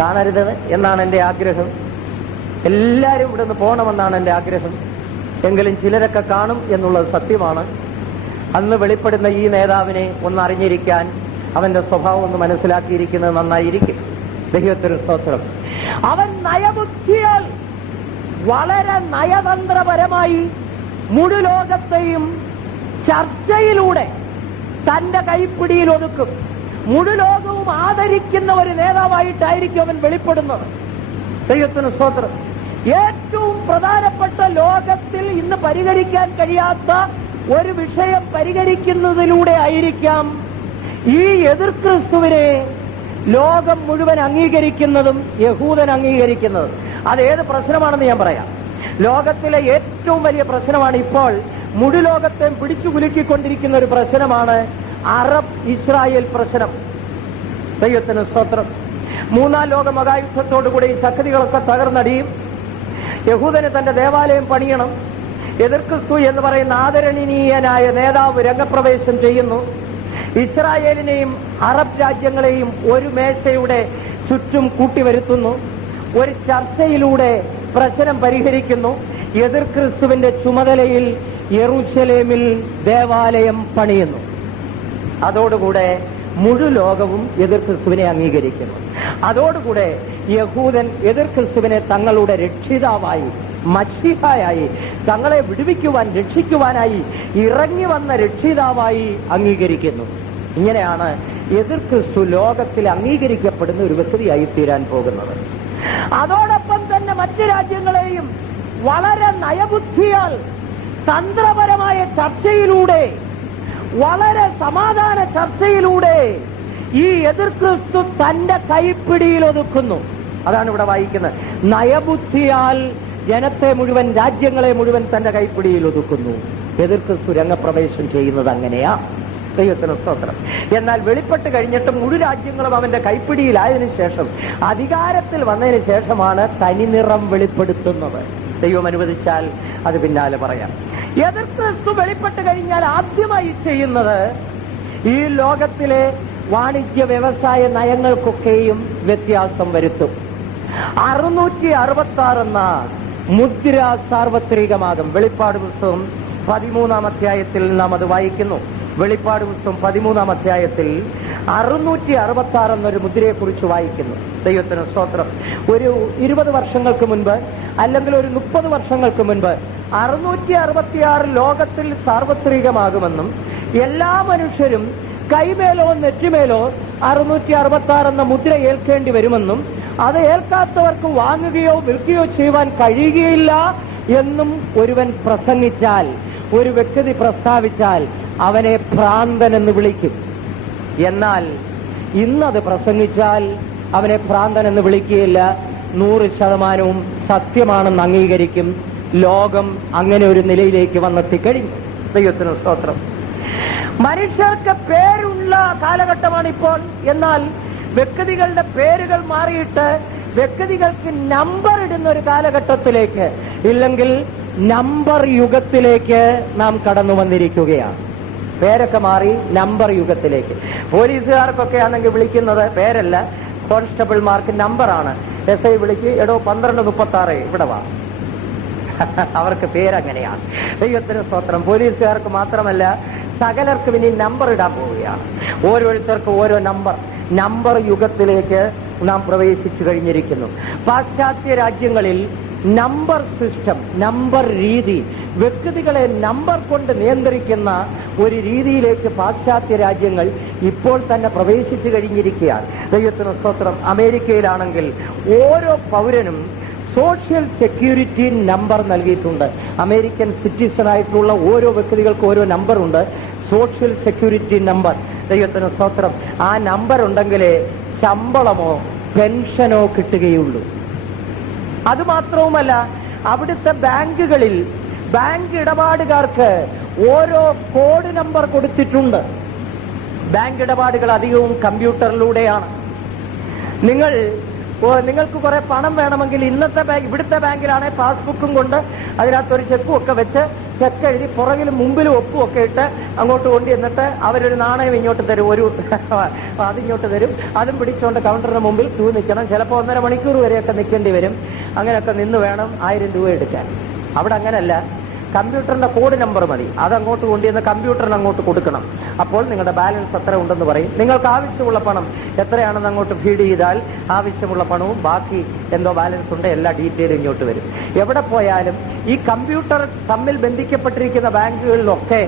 കാണരുത് എന്നാണ് എൻ്റെ ആഗ്രഹം. എല്ലാവരും ഇവിടെ നിന്ന് പോകണമെന്നാണ് എൻ്റെ ആഗ്രഹം. എങ്കിലും ചിലരൊക്കെ കാണും എന്നുള്ളത് സത്യമാണ്. അന്ന് വെളിപ്പെടുന്ന ഈ നേതാവിനെ ഒന്ന് അറിഞ്ഞിരിക്കാൻ, അവന്റെ സ്വഭാവം ഒന്ന് മനസ്സിലാക്കിയിരിക്കുന്നത് നന്നായിരിക്കും. ദൈവത്തിന് സ്തോത്രം. അവൻ നയബുദ്ധിയാൽ വളരെ നയതന്ത്രപരമായി മുഴുലോകത്തെയും ചർച്ചയിലൂടെ തന്റെ കൈപ്പിടിയിൽ ഒതുക്കും. മുഴുലോകവും ആദരിക്കുന്ന ഒരു നേതാവായിട്ടായിരിക്കും അവൻ വെളിപ്പെടുന്നത്. ദൈവത്തിന് സ്തോത്രം. ഏറ്റവും പ്രധാനപ്പെട്ട, ലോകത്തിൽ ഇന്ന് പരിഹരിക്കാൻ കഴിയാത്ത ഒരു വിഷയം പരിഹരിക്കുന്നതിലൂടെ ആയിരിക്കാം ഈ എതിർ ക്രിസ്തുവിനെ ലോകം മുഴുവൻ അംഗീകരിക്കുന്നതും യഹൂദൻ അംഗീകരിക്കുന്നതും. അതേത് പ്രശ്നമാണെന്ന് ഞാൻ പറയാം. ലോകത്തിലെ ഏറ്റവും വലിയ പ്രശ്നമാണ് ഇപ്പോൾ മുഴുലോകത്തെ പിടിച്ചു കുലുക്കിക്കൊണ്ടിരിക്കുന്ന ഒരു പ്രശ്നമാണ് അറബ് ഇസ്രായേൽ പ്രശ്നം. ദൈവത്തിന് സ്തോത്രം. 3-ാം ലോക മഹായുദ്ധത്തോടുകൂടി ഈ ശക്തികളൊക്കെ തകർന്നടിയും. യഹൂദന് തന്റെ ദേവാലയം പണിയണം. എതിർ ക്രിസ്തു എന്ന് പറയുന്ന ആദരണീയനായ നേതാവ് രംഗപ്രവേശം ചെയ്യുന്നു. ഇസ്രായേലിനെയും അറബ് രാജ്യങ്ങളെയും ഒരു മേശയുടെ ചുറ്റും കൂട്ടിവരുത്തുന്നു. ഒരു ചർച്ചയിലൂടെ പ്രശ്നം പരിഹരിക്കുന്നു. എതിർ ക്രിസ്തുവിന്റെ ചുമതലയിൽ യെരൂശലേമിൽ ദേവാലയം പണിയുന്നു. അതോടുകൂടെ മുഴുലോകവും എതിർ ക്രിസ്തുവിനെ അംഗീകരിക്കുന്നു. അതോടുകൂടെ യഹൂദൻ എതിർ ക്രിസ്തുവിനെ തങ്ങളുടെ രക്ഷിതാവായി, മശീഹായായി, തങ്ങളെ വിടുവിക്കുവാൻ, രക്ഷിക്കുവാനായി ഇറങ്ങി വന്ന രക്ഷിതാവായി അംഗീകരിക്കുന്നു. ഇങ്ങനെയാണ് എതിർ ക്രിസ്തു ലോകത്തിൽ അംഗീകരിക്കപ്പെടുന്ന ഒരു വ്യക്തിയായി തീരാൻ പോകുന്നത്. അതോടൊപ്പം തന്നെ മറ്റു രാജ്യങ്ങളെയും വളരെ നയബുദ്ധിയാൽ, തന്ത്രപരമായ ചർച്ചയിലൂടെ, വളരെ സമാധാന ചർച്ചയിലൂടെ ഈ എതിർ ക്രിസ്തു തന്റെ കൈപ്പിടിയിൽ ഒതുക്കുന്നു. അതാണ് ഇവിടെ വായിക്കുന്നത്. നയബുദ്ധിയാൽ ജനത്തെ മുഴുവൻ, രാജ്യങ്ങളെ മുഴുവൻ തന്റെ കൈപ്പിടിയിൽ ഒതുക്കുന്നു. എതിർ ക്രിസ്തു രംഗപ്രവേശം ചെയ്യുന്നത് അങ്ങനെയാ. ദൈവത്തിന് സ്തോത്രം. എന്നാൽ വെളിപ്പെട്ട് കഴിഞ്ഞിട്ട് മുഴു രാജ്യങ്ങളും അവന്റെ കൈപ്പിടിയിലായതിനു ശേഷം, അധികാരത്തിൽ വന്നതിന് ശേഷമാണ് തനിനിറം വെളിപ്പെടുത്തുന്നത്. ദൈവം അനുവദിച്ചാൽ അത് പിന്നാലെ പറയാം. എതിർ ക്രിസ്തു വെളിപ്പെട്ട് കഴിഞ്ഞാൽ ആദ്യമായി ചെയ്യുന്നത് ഈ ലോകത്തിലെ വാണിജ്യ വ്യവസായ നയങ്ങൾക്കൊക്കെയും വ്യത്യാസം വരുത്തും. 666 എന്ന മുദ്ര സാർവത്രികമാകും. വെളിപ്പാട് പുസ്തകം 13-ാം അധ്യായത്തിൽ നാം അത് വായിക്കുന്നു. വെളിപ്പാട് പുസ്തകം 13-ാം അധ്യായത്തിൽ 666 എന്നൊരു മുദ്രയെ കുറിച്ച് വായിക്കുന്നു. ദൈവത്തിന് സ്തോത്രം. ഒരു 20 വർഷങ്ങൾക്ക് മുൻപ്, അല്ലെങ്കിൽ ഒരു 30 വർഷങ്ങൾക്ക് മുൻപ് 666 ലോകത്തിൽ സാർവത്രികമാകുമെന്നും എല്ലാ മനുഷ്യരും കൈമേലോ നെറ്റിമേലോ 666 എന്ന മുദ്ര ഏൽക്കേണ്ടി വരുമെന്നും അത് ഏൽക്കാത്തവർക്ക് വാങ്ങുകയോ വിൽക്കുകയോ ചെയ്യുവാൻ കഴിയുകയില്ല എന്നും ഒരുവൻ പ്രസംഗിച്ചാൽ, ഒരു വ്യക്തി പ്രസ്താവിച്ചാൽ അവനെ ഭ്രാന്തൻ എന്ന് വിളിക്കും. എന്നാൽ ഇന്നത് പ്രസംഗിച്ചാൽ അവനെ ഭ്രാന്തൻ എന്ന് വിളിക്കുകയില്ല, 100% സത്യമാണെന്ന് അംഗീകരിക്കും. ലോകം അങ്ങനെ ഒരു നിലയിലേക്ക് വന്നെത്തിക്കഴിഞ്ഞു. ദൈവത്തിന് സ്തോത്രം. മനുഷ്യർക്ക് പേരുള്ള കാലഘട്ടമാണ് ഇപ്പോൾ. എന്നാൽ വ്യക്തികളുടെ പേരുകൾ മാറിയിട്ട് വ്യക്തികൾക്ക് നമ്പർ ഇടുന്ന ഒരു കാലഘട്ടത്തിലേക്ക്, ഇല്ലെങ്കിൽ നമ്പർ യുഗത്തിലേക്ക് നാം കടന്നു വന്നിരിക്കുകയാണ്. പേരൊക്കെ മാറി നമ്പർ യുഗത്തിലേക്ക്. പോലീസുകാർക്കൊക്കെ ആണെങ്കിൽ വിളിക്കുന്നത് പേരല്ല, കോൺസ്റ്റബിൾമാർക്ക് നമ്പറാണ്. SI വിളിക്ക്, എടോ 1236 ഇവിടെ വാ. അവർക്ക് പേരങ്ങനെയാണ്. ദൈവത്തിന് സ്തോത്രം. പോലീസുകാർക്ക് മാത്രമല്ല, സകലർക്കും ഇനി നമ്പർ ഇടാൻ പോവുകയാണ്. ഓരോരുത്തർക്കും ഓരോ നമ്പർ യുഗത്തിലേക്ക് നാം പ്രവേശിച്ചു കഴിഞ്ഞിരിക്കുന്നു. പാശ്ചാത്യ രാജ്യങ്ങളിൽ നമ്പർ സിസ്റ്റം, നമ്പർ രീതി, വ്യക്തികളെ നമ്പർ കൊണ്ട് നിയന്ത്രിക്കുന്ന ഒരു രീതിയിലേക്ക് പാശ്ചാത്യ രാജ്യങ്ങൾ ഇപ്പോൾ തന്നെ പ്രവേശിച്ചു കഴിഞ്ഞിരിക്കുകയാണ്. ദൈവത്തിന് സ്തോത്രം. അമേരിക്കയിലാണെങ്കിൽ ഓരോ പൗരനും സോഷ്യൽ സെക്യൂരിറ്റി നമ്പർ നൽകിയിട്ടുണ്ട്. അമേരിക്കൻ സിറ്റിസൺ ആയിട്ടുള്ള ഓരോ വ്യക്തികൾക്കും ഓരോ നമ്പറുണ്ട്, സോഷ്യൽ സെക്യൂരിറ്റി നമ്പർ. ദൈവത്തിന് സ്തോത്രം. ആ നമ്പർ ഉണ്ടെങ്കിലേ ശമ്പളമോ പെൻഷനോ കിട്ടുകയുള്ളൂ. അതുമാത്രവുമല്ല, അവിടുത്തെ ബാങ്കുകളിൽ ബാങ്ക് ഇടപാടുകാർക്ക് ഓരോ കോഡ് നമ്പർ കൊടുത്തിട്ടുണ്ട്. ബാങ്ക് ഇടപാടുകൾ അധികവും കമ്പ്യൂട്ടറിലൂടെയാണ്. നിങ്ങൾക്ക് കുറെ പണം വേണമെങ്കിൽ ഇവിടുത്തെ ബാങ്കിലാണെങ്കിൽ പാസ്ബുക്കും കൊണ്ട് അതിനകത്തൊരു ചെക്കും ഒക്കെ വെച്ച് ചെക്ക് എഴുതി പുറകിലും മുമ്പിലും ഒപ്പും ഒക്കെ ഇട്ട് അങ്ങോട്ട് കൊണ്ട് എന്നിട്ട് അവരൊരു നാണയം ഇങ്ങോട്ട് തരും, അതിങ്ങോട്ട് തരും. അതും പിടിച്ചുകൊണ്ട് കൗണ്ടറിന് മുമ്പിൽ ക്യൂ നിൽക്കണം. ചിലപ്പോൾ 1.5 മണിക്കൂർ വരെയൊക്കെ നിൽക്കേണ്ടി വരും. അങ്ങനെയൊക്കെ നിന്ന് വേണം 1000 രൂപ എടുക്കാൻ. അവിടെ അങ്ങനെയല്ല, കമ്പ്യൂട്ടറിന്റെ കോഡ് നമ്പർ മതി. അതങ്ങോട്ട് കൊണ്ടുവന്ന് കമ്പ്യൂട്ടറിന് അങ്ങോട്ട് കൊടുക്കണം. അപ്പോൾ നിങ്ങളുടെ ബാലൻസ് എത്ര ഉണ്ടെന്ന് പറയും. നിങ്ങൾക്ക് ആവശ്യമുള്ള പണം എത്രയാണെന്ന് അങ്ങോട്ട് ഫീഡ് ചെയ്താൽ ആവശ്യമുള്ള പണവും ബാക്കി എന്തോ ബാലൻസ് ഉണ്ട് എല്ലാ ഡീറ്റെയിലും ഇങ്ങോട്ട് വരും. എവിടെ പോയാലും ഈ കമ്പ്യൂട്ടർ തമ്മിൽ ബന്ധിക്കപ്പെട്ടിരിക്കുന്ന ബാങ്കുകളിലൊക്കെ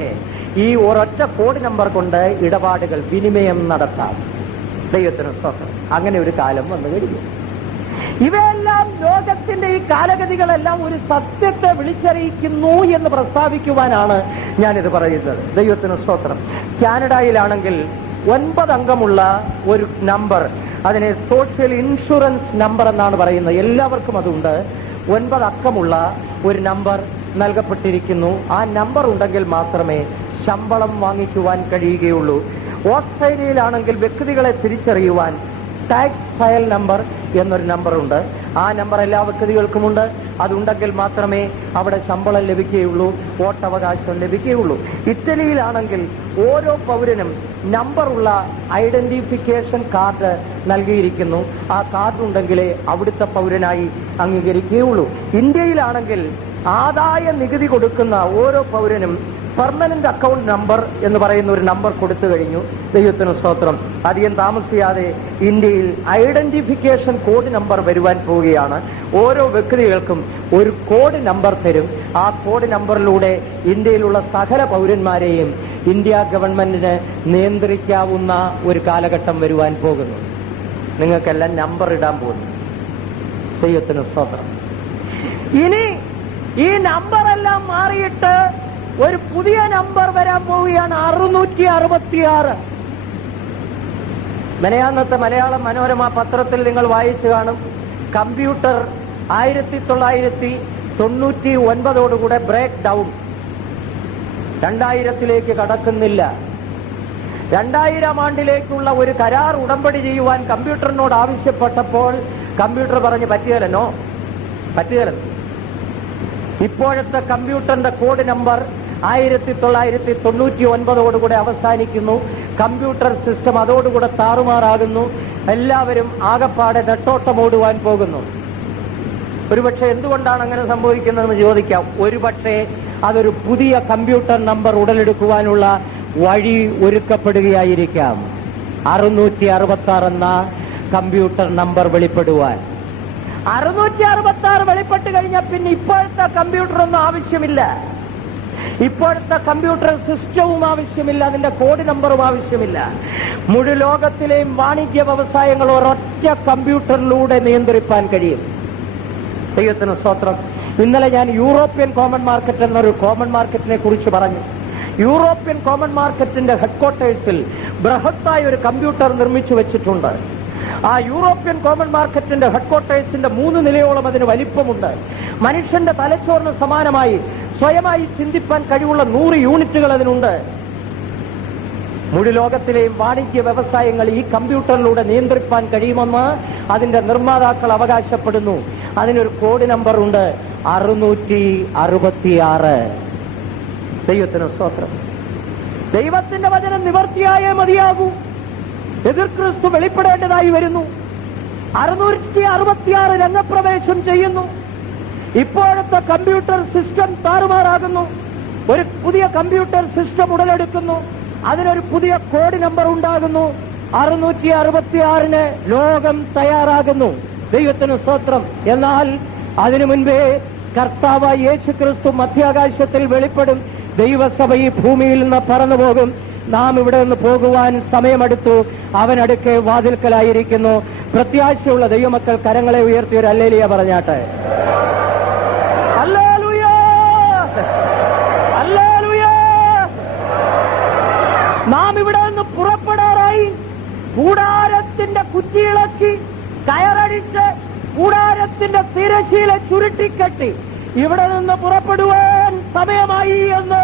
ഈ ഒരൊറ്റ കോഡ് നമ്പർ കൊണ്ട് ഇടപാടുകൾ, വിനിമയം നടത്താം. ദൈവത്തിന് സ്തോത്രം. അങ്ങനെ ഒരു കാലം വന്നു കഴിഞ്ഞു. ഇവയെല്ലാം ലോകത്തിന്റെ ഈ കാലഗതികളെല്ലാം ഒരു സത്യത്തെ വിളിച്ചറിയിക്കുന്നു എന്ന് പ്രസ്താവിക്കുവാനാണ് ഞാനിത് പറയുന്നത്. ദൈവത്തിന് സ്തോത്രം. കാനഡയിലാണെങ്കിൽ 9 അംഗമുള്ള ഒരു നമ്പർ, അതിനെ സോഷ്യൽ ഇൻഷുറൻസ് നമ്പർ എന്നാണ് പറയുന്നത്. എല്ലാവർക്കും അതുണ്ട്. 9 അക്കമുള്ള ഒരു നമ്പർ നൽകപ്പെട്ടിരിക്കുന്നു. ആ നമ്പർ ഉണ്ടെങ്കിൽ മാത്രമേ ശമ്പളം വാങ്ങിക്കുവാൻ കഴിയുകയുള്ളൂ. ഓസ്ട്രേലിയയിലാണെങ്കിൽ വ്യക്തികളെ തിരിച്ചറിയുവാൻ ടാക്സ് ഫയൽ നമ്പർ എന്നൊരു നമ്പറുണ്ട്. ആ നമ്പർ എല്ലാ വ്യക്തികൾക്കുമുണ്ട്. അതുണ്ടെങ്കിൽ മാത്രമേ അവിടെ ശമ്പളം ലഭിക്കുകയുള്ളൂ, വോട്ടവകാശം ലഭിക്കുകയുള്ളൂ. ഇറ്റലിയിലാണെങ്കിൽ ഓരോ പൗരനും നമ്പറുള്ള ഐഡന്റിഫിക്കേഷൻ കാർഡ് നൽകിയിരിക്കുന്നു. ആ കാർഡ് ഉണ്ടെങ്കിലേ അവിടുത്തെ പൗരനായി അംഗീകരിക്കുകയുള്ളൂ. ഇന്ത്യയിലാണെങ്കിൽ ആദായ നികുതി കൊടുക്കുന്ന ഓരോ പൗരനും പെർമനന്റ് അക്കൗണ്ട് നമ്പർ എന്ന് പറയുന്ന ഒരു നമ്പർ കൊടുത്തു കഴിഞ്ഞു. ദൈവത്തിന് സ്തോത്രം. അധികം താമസിയാതെ ഇന്ത്യയിൽ ഐഡന്റിഫിക്കേഷൻ കോഡ് നമ്പർ വരുവാൻ പോവുകയാണ്. ഓരോ വ്യക്തികൾക്കും ഒരു കോഡ് നമ്പർ തരും. ആ കോഡ് നമ്പറിലൂടെ ഇന്ത്യയിലുള്ള സകല പൗരന്മാരെയും ഇന്ത്യ ഗവൺമെന്റിന് നിയന്ത്രിക്കാവുന്ന ഒരു കാലഘട്ടം വരുവാൻ പോകുന്നു. നിങ്ങൾക്കെല്ലാം നമ്പർ ഇടാൻ പോകുന്നു. ദൈവത്തിന് സ്തോത്രം. ഇനി ഈ നമ്പറെല്ലാം മാറിയിട്ട് ഒരു പുതിയ നമ്പർ വരാൻ പോവുകയാണ്, 666. മെനയാന്നത്തെ മലയാളം മനോരമ പത്രത്തിൽ നിങ്ങൾ വായിച്ചു കാണും. കമ്പ്യൂട്ടർ 1999 ബ്രേക്ക് ഡൗൺ, 2000 കടക്കുന്നില്ല. 2000 ആണ്ടിലേക്കുള്ള ഒരു കരാർ ഉടമ്പടി ചെയ്യുവാൻ കമ്പ്യൂട്ടറിനോട് ആവശ്യപ്പെട്ടപ്പോൾ കമ്പ്യൂട്ടർ പറഞ്ഞു പറ്റുകയില്ലെന്നോ, പറ്റുകയില്ല. ഇപ്പോഴത്തെ കമ്പ്യൂട്ടറിന്റെ കോഡ് നമ്പർ 1999 അവസാനിക്കുന്നു. കമ്പ്യൂട്ടർ സിസ്റ്റം അതോടുകൂടെ താറുമാറാകുന്നു. എല്ലാവരും ആകപ്പാടെ നെട്ടോട്ടമോടുവാൻ പോകുന്നു. ഒരുപക്ഷെ എന്തുകൊണ്ടാണ് അങ്ങനെ സംഭവിക്കുന്നതെന്ന് ചോദിക്കാം. ഒരുപക്ഷെ അതൊരു പുതിയ കമ്പ്യൂട്ടർ നമ്പർ ഉടലെടുക്കുവാനുള്ള വഴി ഒരുക്കപ്പെടുകയായിരിക്കാം. 666 എന്ന കമ്പ്യൂട്ടർ നമ്പർ വെളിപ്പെടുവാൻ. 666 വെളിപ്പെട്ട് കഴിഞ്ഞാൽ പിന്നെ ഇപ്പോഴത്തെ കമ്പ്യൂട്ടറൊന്നും ആവശ്യമില്ല. ഇപ്പോഴത്തെ കമ്പ്യൂട്ടർ സിസ്റ്റവും ആവശ്യമില്ല, അതിന്റെ കോഡ് നമ്പറും ആവശ്യമില്ല. മുഴു ലോകത്തിലെയും വാണിജ്യ വ്യവസായങ്ങൾ ഒരൊറ്റ കമ്പ്യൂട്ടറിലൂടെ നിയന്ത്രിപ്പാൻ കഴിയും. ദൈവത്തിന് സ്തോത്രം. ഇന്നലെ ഞാൻ യൂറോപ്യൻ കോമൺ മാർക്കറ്റ് എന്നൊരു കോമൺ മാർക്കറ്റിനെ കുറിച്ച് പറഞ്ഞു. യൂറോപ്യൻ കോമൺ മാർക്കറ്റിന്റെ ഹെഡ്ക്വാർട്ടേഴ്സിൽ ബൃഹത്തായ ഒരു കമ്പ്യൂട്ടർ നിർമ്മിച്ചു വെച്ചിട്ടുണ്ട്. ആ യൂറോപ്യൻ കോമൺ മാർക്കറ്റിന്റെ ഹെഡ്ക്വാർട്ടേഴ്സിന്റെ 3 നിലയോളം അതിന് വലിപ്പമുണ്ട്. മനുഷ്യന്റെ തലച്ചോറിന് സമാനമായി സ്വയമായി ചിന്തിപ്പാൻ കഴിവുള്ള 100 യൂണിറ്റുകൾ അതിനുണ്ട്. മുഴു ലോകത്തിലെയും വാണിജ്യ വ്യവസായങ്ങൾ ഈ കമ്പ്യൂട്ടറിലൂടെ നിയന്ത്രിപ്പാൻ കഴിയുമെന്ന് അതിന്റെ നിർമ്മാതാക്കൾ അവകാശപ്പെടുന്നു. അതിനൊരു കോഡ് നമ്പർ ഉണ്ട്, 666. ദൈവത്തിന് സ്തോത്രം. ദൈവത്തിന്റെ വചനം നിവർത്തിയായേ മതിയാകൂ. എതിർ ക്രിസ്തു വെളിപ്പെടേണ്ടതായി വരുന്നു. 666 രംഗപ്രവേശം ചെയ്യുന്നു. ഇപ്പോഴത്തെ കമ്പ്യൂട്ടർ സിസ്റ്റം താറുമാറാകുന്നു. ഒരു പുതിയ കമ്പ്യൂട്ടർ സിസ്റ്റം ഉടലെടുക്കുന്നു. അതിനൊരു പുതിയ കോഡ് നമ്പർ ഉണ്ടാകുന്നു. 666 ലോകം തയ്യാറാകുന്നു. ദൈവത്തിന് സ്തോത്രം. എന്നാൽ അതിനു മുൻപേ കർത്താവായ യേശുക്രിസ്തു മധ്യാകാശത്തിൽ വെളിപ്പെടും. ദൈവസഭ ഈ ഭൂമിയിൽ നിന്ന് പറന്നു പോകും. നാം ഇവിടെ നിന്ന് പോകുവാൻ സമയമെടുത്തു. അവൻ അടുക്കെ വാതിൽക്കലായിരിക്കുന്നു. പ്രത്യാശയുള്ള ദൈവമക്കൾ കരങ്ങളെ ഉയർത്തി ഒരു ഹല്ലേലൂയ പറഞ്ഞാട്ടെ. Hallelujah, hallelujah. നാം ഇവിടെ നിന്ന് പുറപ്പെടാറായി. കൂടാരത്തിന്റെ കുറ്റിയിളക്കി കയറടിച്ച് കൂടാരത്തിന്റെ തിരശ്ശീല ചുരുട്ടിക്കെട്ടി ഇവിടെ നിന്ന് പുറപ്പെടുവാൻ സമയമായി എന്ന്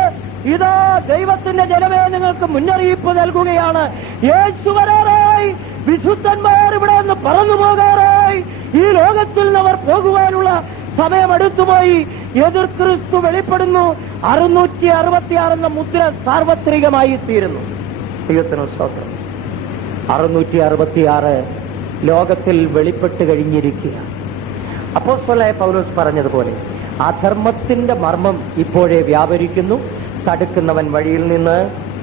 ഇതാ ദൈവത്തിന്റെ ജനമേ നിങ്ങൾക്ക് മുന്നറിയിപ്പ് നൽകുകയാണ്. യേശു വരാറായി. വിശുദ്ധന്മാർ ഇവിടെ നിന്ന് പറന്നു പോകാറായി. ഈ ലോകത്തിൽ നിന്ന് അവർ പോകുവാനുള്ള സമയമെടുത്തുപോയി. എതിർ ക്രിസ്തു വെളിപ്പെടുന്നു. 666 എന്ന മുദ്ര സാർവത്രികമായി തീരുന്നു. ദൈവത്തിന് സ്തോത്രം. 666 ലോകത്തിൽ വെളിപ്പെട്ട് കഴിഞ്ഞിരിക്കുക. അപ്പോസ്തലനായ പൗലോസ് പറഞ്ഞതുപോലെ അധർമ്മത്തിന്റെ മർമ്മം ഇപ്പോഴേ വ്യാപരിക്കുന്നു. തടുക്കുന്നവൻ വഴിയിൽ നിന്ന്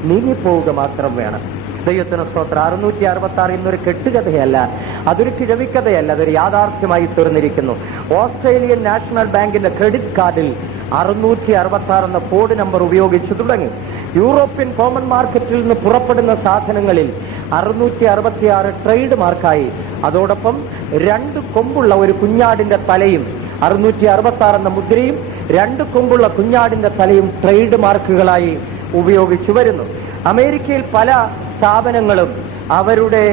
നീങ്ങിപ്പോവുക മാത്രം വേണം. ദൈവത്തിന് സ്തോത്രം. 666 ഇന്നൊരു കെട്ടുകഥയല്ല, അതൊരു കിഴവിക്കഥയല്ല, അതൊരു യാഥാർത്ഥ്യമായി തീർന്നിരിക്കുന്നു. ഓസ്ട്രേലിയൻ നാഷണൽ ബാങ്കിന്റെ ക്രെഡിറ്റ് കാർഡിൽ 666 എന്ന കോഡ് നമ്പർ ഉപയോഗിച്ചു തുടങ്ങി. യൂറോപ്യൻ കോമൺ മാർക്കറ്റിൽ നിന്ന് പുറപ്പെടുന്ന സാധനങ്ങളിൽ 666 ട്രേഡ് മാർക്കായി. അതോടൊപ്പം 2 കൊമ്പുള്ള ഒരു കുഞ്ഞാടിന്റെ തലയും 666 എന്ന മുദ്രയും 2 കൊമ്പുള്ള കുഞ്ഞാടിന്റെ തലയും ട്രേഡ് മാർക്കുകളായി ഉപയോഗിച്ചു വരുന്നു. അമേരിക്കയിൽ പല സ്ഥാപനങ്ങളും അവരുടെ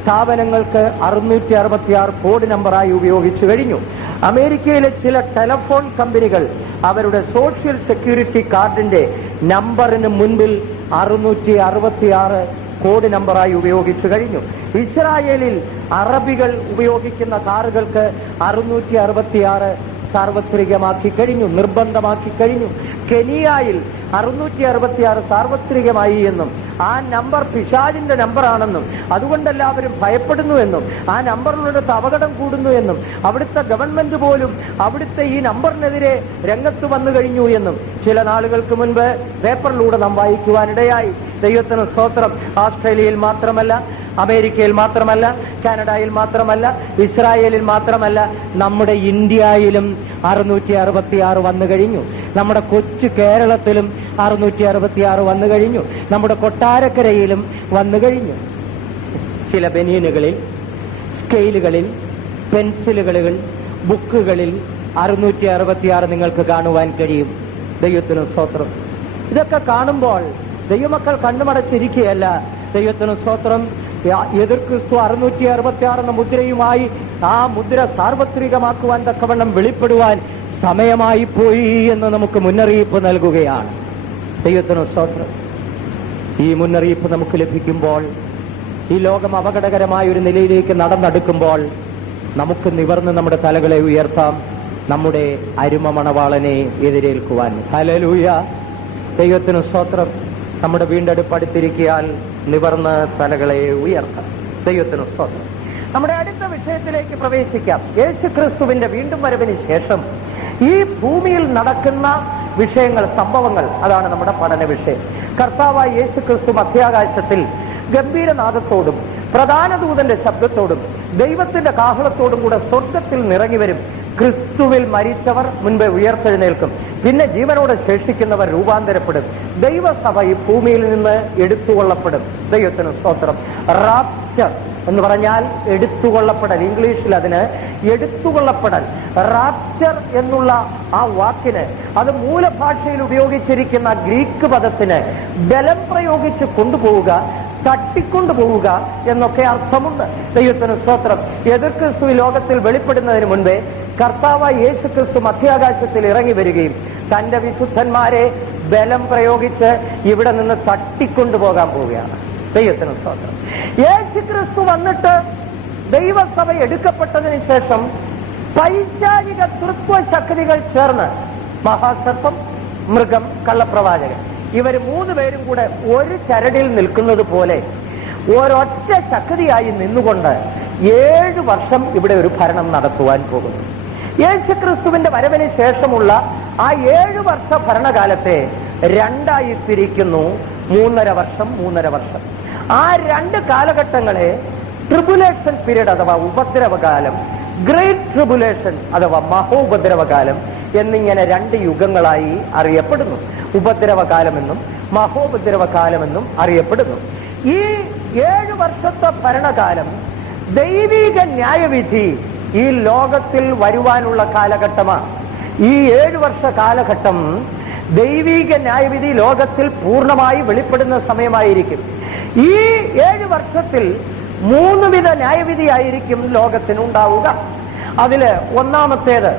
സ്ഥാപനങ്ങൾക്ക് 666 കോഡ് നമ്പറായി ഉപയോഗിച്ചു കഴിഞ്ഞു. അമേരിക്കയിലെ ചില ടെലിഫോൺ കമ്പനികൾ അവരുടെ സോഷ്യൽ സെക്യൂരിറ്റി കാർഡിന്റെ നമ്പറിന് മുൻപിൽ 666 കോഡ് നമ്പറായി ഉപയോഗിച്ചു കഴിഞ്ഞു. ഇസ്രായേലിൽ അറബികൾ ഉപയോഗിക്കുന്ന കാറുകൾക്ക് 666 സാർവത്രികമാക്കി കഴിഞ്ഞു, നിർബന്ധമാക്കി കഴിഞ്ഞു. കെനിയയിൽ 666 സാർവത്രികമായി എന്നും ആ നമ്പർ പിശാചിന്റെ നമ്പറാണെന്നും അതുകൊണ്ട് എല്ലാവരും ഭയപ്പെടുന്നു എന്നും ആ നമ്പറിനടുത്ത് അപകടം കൂടുന്നു എന്നും അവിടുത്തെ ഗവൺമെന്റ് പോലും അവിടുത്തെ ഈ നമ്പറിനെതിരെ രംഗത്ത് വന്നു കഴിഞ്ഞു എന്നും ചില നാളുകൾക്ക് മുൻപ് പേപ്പറിലൂടെ നാം വായിക്കുവാനിടയായി. ദൈവത്തിന് സ്തോത്രം. ഓസ്ട്രേലിയയിൽ മാത്രമല്ല, അമേരിക്കയിൽ മാത്രമല്ല, കാനഡയിൽ മാത്രമല്ല, ഇസ്രായേലിൽ മാത്രമല്ല, നമ്മുടെ ഇന്ത്യയിലും 666 വന്നു കഴിഞ്ഞു. നമ്മുടെ കൊച്ചു കേരളത്തിലും 666 വന്നു കഴിഞ്ഞു. നമ്മുടെ കൊട്ടാരക്കരയിലും വന്നു കഴിഞ്ഞു. ചില ബനിയനുകളിൽ, സ്കെയിലുകളിൽ, പെൻസിലുകളിൽ, ബുക്കുകളിൽ 666 നിങ്ങൾക്ക് കാണുവാൻ കഴിയും. ദൈവത്തിന് സ്തോത്രം. ഇതൊക്കെ കാണുമ്പോൾ ദൈവമക്കൾ കണ്ണുമടച്ചിരിക്കുകയല്ല. ദൈവത്തിന് സ്തോത്രം. എതിർ ക്രിസ്തു 666 എന്ന മുദ്രയുമായി ആ മുദ്ര സാർവത്രികമാക്കുവാൻ തക്കവണ്ണം വെളിപ്പെടുവാൻ സമയമായി പോയി എന്ന് നമുക്ക് മുന്നറിയിപ്പ് നൽകുകയാണ്. ദൈവത്തിന് സ്തോത്രം. ഈ മുന്നറിയിപ്പ് നമുക്ക് ലഭിക്കുമ്പോൾ, ഈ ലോകം അപകടകരമായ ഒരു നിലയിലേക്ക് നടന്നെടുക്കുമ്പോൾ നമുക്ക് നിവർന്ന് നമ്മുടെ തലകളെ ഉയർത്താം, നമ്മുടെ അരുമ മണവാളനെ എതിരേൽക്കുവാൻ. ഹല്ലേലൂയ. ദൈവത്തിന് സ്തോത്രം. നമ്മുടെ വീണ്ടെടുപ്പ് അടുത്തിരിക്കാൻ നിവർന്ന് തലകളെ ഉയർത്താം. ദൈവത്തിന് സ്തോത്രം. നമ്മുടെ അടുത്ത വിഷയത്തിലേക്ക് പ്രവേശിക്കാം. യേശുക്രിസ്തുവിന്റെ വീണ്ടും വരവിന് ശേഷം ഈ ഭൂമിയിൽ നടക്കുന്ന വിഷയങ്ങൾ, സംഭവങ്ങൾ, അതാണ് നമ്മുടെ പഠന വിഷയം. കർത്താവായ യേശുക്രിസ്തു മധ്യാകാശത്തിൽ ഗംഭീരനാദത്തോടും പ്രധാന ദൂതന്റെ ശബ്ദത്തോടും ദൈവത്തിന്റെ കാഹളത്തോടും കൂടെ സ്വർഗത്തിൽ നിറങ്ങി വരും. ക്രിസ്തുവിൽ മരിച്ചവർ മുൻപേ ഉയർത്തെഴുന്നേൽക്കും. പിന്നെ ജീവനോടെ ശേഷിക്കുന്നവർ രൂപാന്തരപ്പെടും. ദൈവസഭ ഈ ഭൂമിയിൽ നിന്ന് എടുത്തുകൊള്ളപ്പെടും. ദൈവത്തിന് സ്തോത്രം. റാപ്ചർ എന്ന് പറഞ്ഞാൽ എടുത്തുകൊള്ളപ്പെടൽ. ഇംഗ്ലീഷിൽ അതിന് എടുത്തുകൊള്ളപ്പെടൽ. റാപ്ചർ എന്നുള്ള ആ വാക്കിന്, അത് മൂലഭാഷയിൽ ഉപയോഗിച്ചിരിക്കുന്ന ഗ്രീക്ക് പദത്തിന് ബലം പ്രയോഗിച്ച് കൊണ്ടുപോവുക, തട്ടിക്കൊണ്ടുപോവുക എന്നൊക്കെ അർത്ഥമുണ്ട്. ദൈവത്തിന് സ്തോത്രം. എതിർ ക്രിസ്തു ലോകത്തിൽ വെളിപ്പെടുന്നതിന് മുൻപേ കർത്താവായ യേശുക്രിസ്തു മധ്യാകാശത്തിൽ ഇറങ്ങി വരികയും തന്റെ വിശുദ്ധന്മാരെ ബലം പ്രയോഗിച്ച് ഇവിടെ നിന്ന് തട്ടിക്കൊണ്ടുപോകാൻ പോവുകയാണ്. ദൈവത്തിന് സ്തോത്രം. യേശുക്രിസ്തു വന്നിട്ട് ദൈവസഭ എടുക്കപ്പെട്ടതിന് ശേഷം പൈശാചിക തൃത്വ ശക്തികൾ ചേർന്ന്, മഹാസർപ്പം, മൃഗം, കള്ളപ്രവാചകൻ, ഇവര് 3 പേരും കൂടെ ഒരു ചരടിൽ നിൽക്കുന്നത് പോലെ ഒരൊറ്റ ശക്തിയായി നിന്നുകൊണ്ട് 7 വർഷം ഇവിടെ ഒരു ഭരണം നടത്തുവാൻ പോകുന്നു. യേശുക്രിസ്തുവിന്റെ വരവിന് ശേഷമുള്ള ആ 7 വർഷ ഭരണകാലത്തെ 2ആയി തിരിക്കുന്നു. 3.5 വർഷം, 3.5 വർഷം. ആ 2 കാലഘട്ടങ്ങളെ ട്രിബുലേഷൻ പീരീഡ് അഥവാ ഉപദ്രവകാലം, ഗ്രേറ്റ് ട്രിബുലേഷൻ അഥവാ മഹോപദ്രവകാലം എന്നിങ്ങനെ 2 യുഗങ്ങളായി അറിയപ്പെടുന്നു. ഉപദ്രവകാലമെന്നും മഹോപദ്രവകാലമെന്നും അറിയപ്പെടുന്നു. ഈ 7 വർഷത്തെ ഭരണകാലം ദൈവിക ന്യായവിധി ഈ ലോകത്തിൽ വരുവാനുള്ള കാലഘട്ടമാണ്. ഈ 7 വർഷ കാലഘട്ടം ദൈവിക ന്യായവിധി ലോകത്തിൽ പൂർണ്ണമായി വെളിപ്പെടുന്ന സമയമായിരിക്കും. ഈ 7 വർഷത്തിൽ 3 വിധ ന്യായവിധിയായിരിക്കും ലോകത്തിനുണ്ടാവുക. അതില് ഒന്നാമത്തേത്,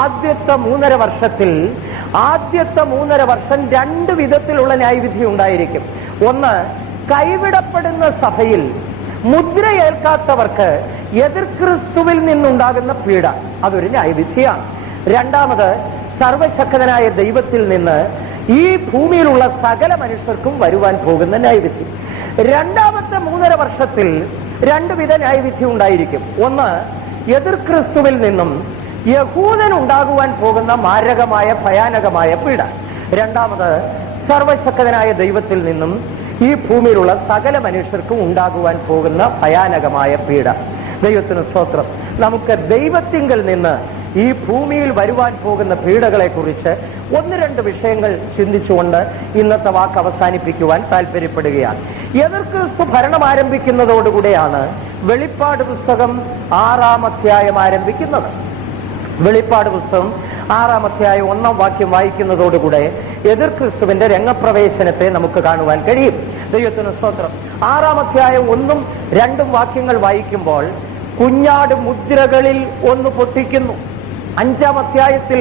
ആദ്യത്തെ 3.5 വർഷത്തിൽ, ആദ്യത്തെ 3.5 വർഷം 2 വിധത്തിലുള്ള ന്യായവിധി ഉണ്ടായിരിക്കും. ഒന്ന്, കൈവിടപ്പെടുന്ന സഭയിൽ മുദ്രയേൽക്കാത്തവർക്ക് എതിർ ക്രിസ്തുവിൽ നിന്നുണ്ടാകുന്ന പീഡ, അതൊരു ന്യായവിധിയാണ്. രണ്ടാമത്, സർവശക്തനായ ദൈവത്തിൽ നിന്ന് ഈ ഭൂമിയിലുള്ള സകല മനുഷ്യർക്കും വരുവാൻ പോകുന്ന ന്യായവിധി. രണ്ടാമത്തെ 3.5 വർഷത്തിൽ 2 വിധ ന്യായവിധി ഉണ്ടായിരിക്കും. ഒന്ന്, എതിർ ക്രിസ്തുവിൽ നിന്നും യഹൂദനുണ്ടാകുവാൻ പോകുന്ന മാരകമായ ഭയാനകമായ പീഡ. രണ്ടാമത്, സർവശക്തനായ ദൈവത്തിൽ നിന്നും ഈ ഭൂമിയിലുള്ള സകല മനുഷ്യർക്കും ഉണ്ടാകുവാൻ പോകുന്ന ഭയാനകമായ പീഡ. ദൈവത്തിന് സ്തോത്രം. നമുക്ക് ദൈവത്തിങ്കൽ നിന്ന് ഈ ഭൂമിയിൽ വരുവാൻ പോകുന്ന പീഡകളെ കുറിച്ച് 1-2 വിഷയങ്ങൾ ചിന്തിച്ചുകൊണ്ട് ഇന്നത്തെ വാക്ക് അവസാനിപ്പിക്കുവാൻ താല്പര്യപ്പെടുകയാണ്. എതിർ ക്രിസ്തു ഭരണം ആരംഭിക്കുന്നതോടുകൂടെയാണ് വെളിപ്പാട് പുസ്തകം 6-ാം അധ്യായം ആരംഭിക്കുന്നത്. വെളിപ്പാട് പുസ്തകം 6-ാം അധ്യായം 1-ാം വാക്യം വായിക്കുന്നതോടുകൂടെ എതിർ ക്രിസ്തുവിന്റെ രംഗപ്രവേശനത്തെ നമുക്ക് കാണുവാൻ കഴിയും. ദൈവത്തിന് സ്തോത്രം. 6-ാം അധ്യായം 1-ഉം 2-ഉം വാക്യങ്ങൾ വായിക്കുമ്പോൾ കുഞ്ഞാട് മുദ്രകളിൽ 1 പൊട്ടിക്കുന്നു. 5-ാം അധ്യായത്തിൽ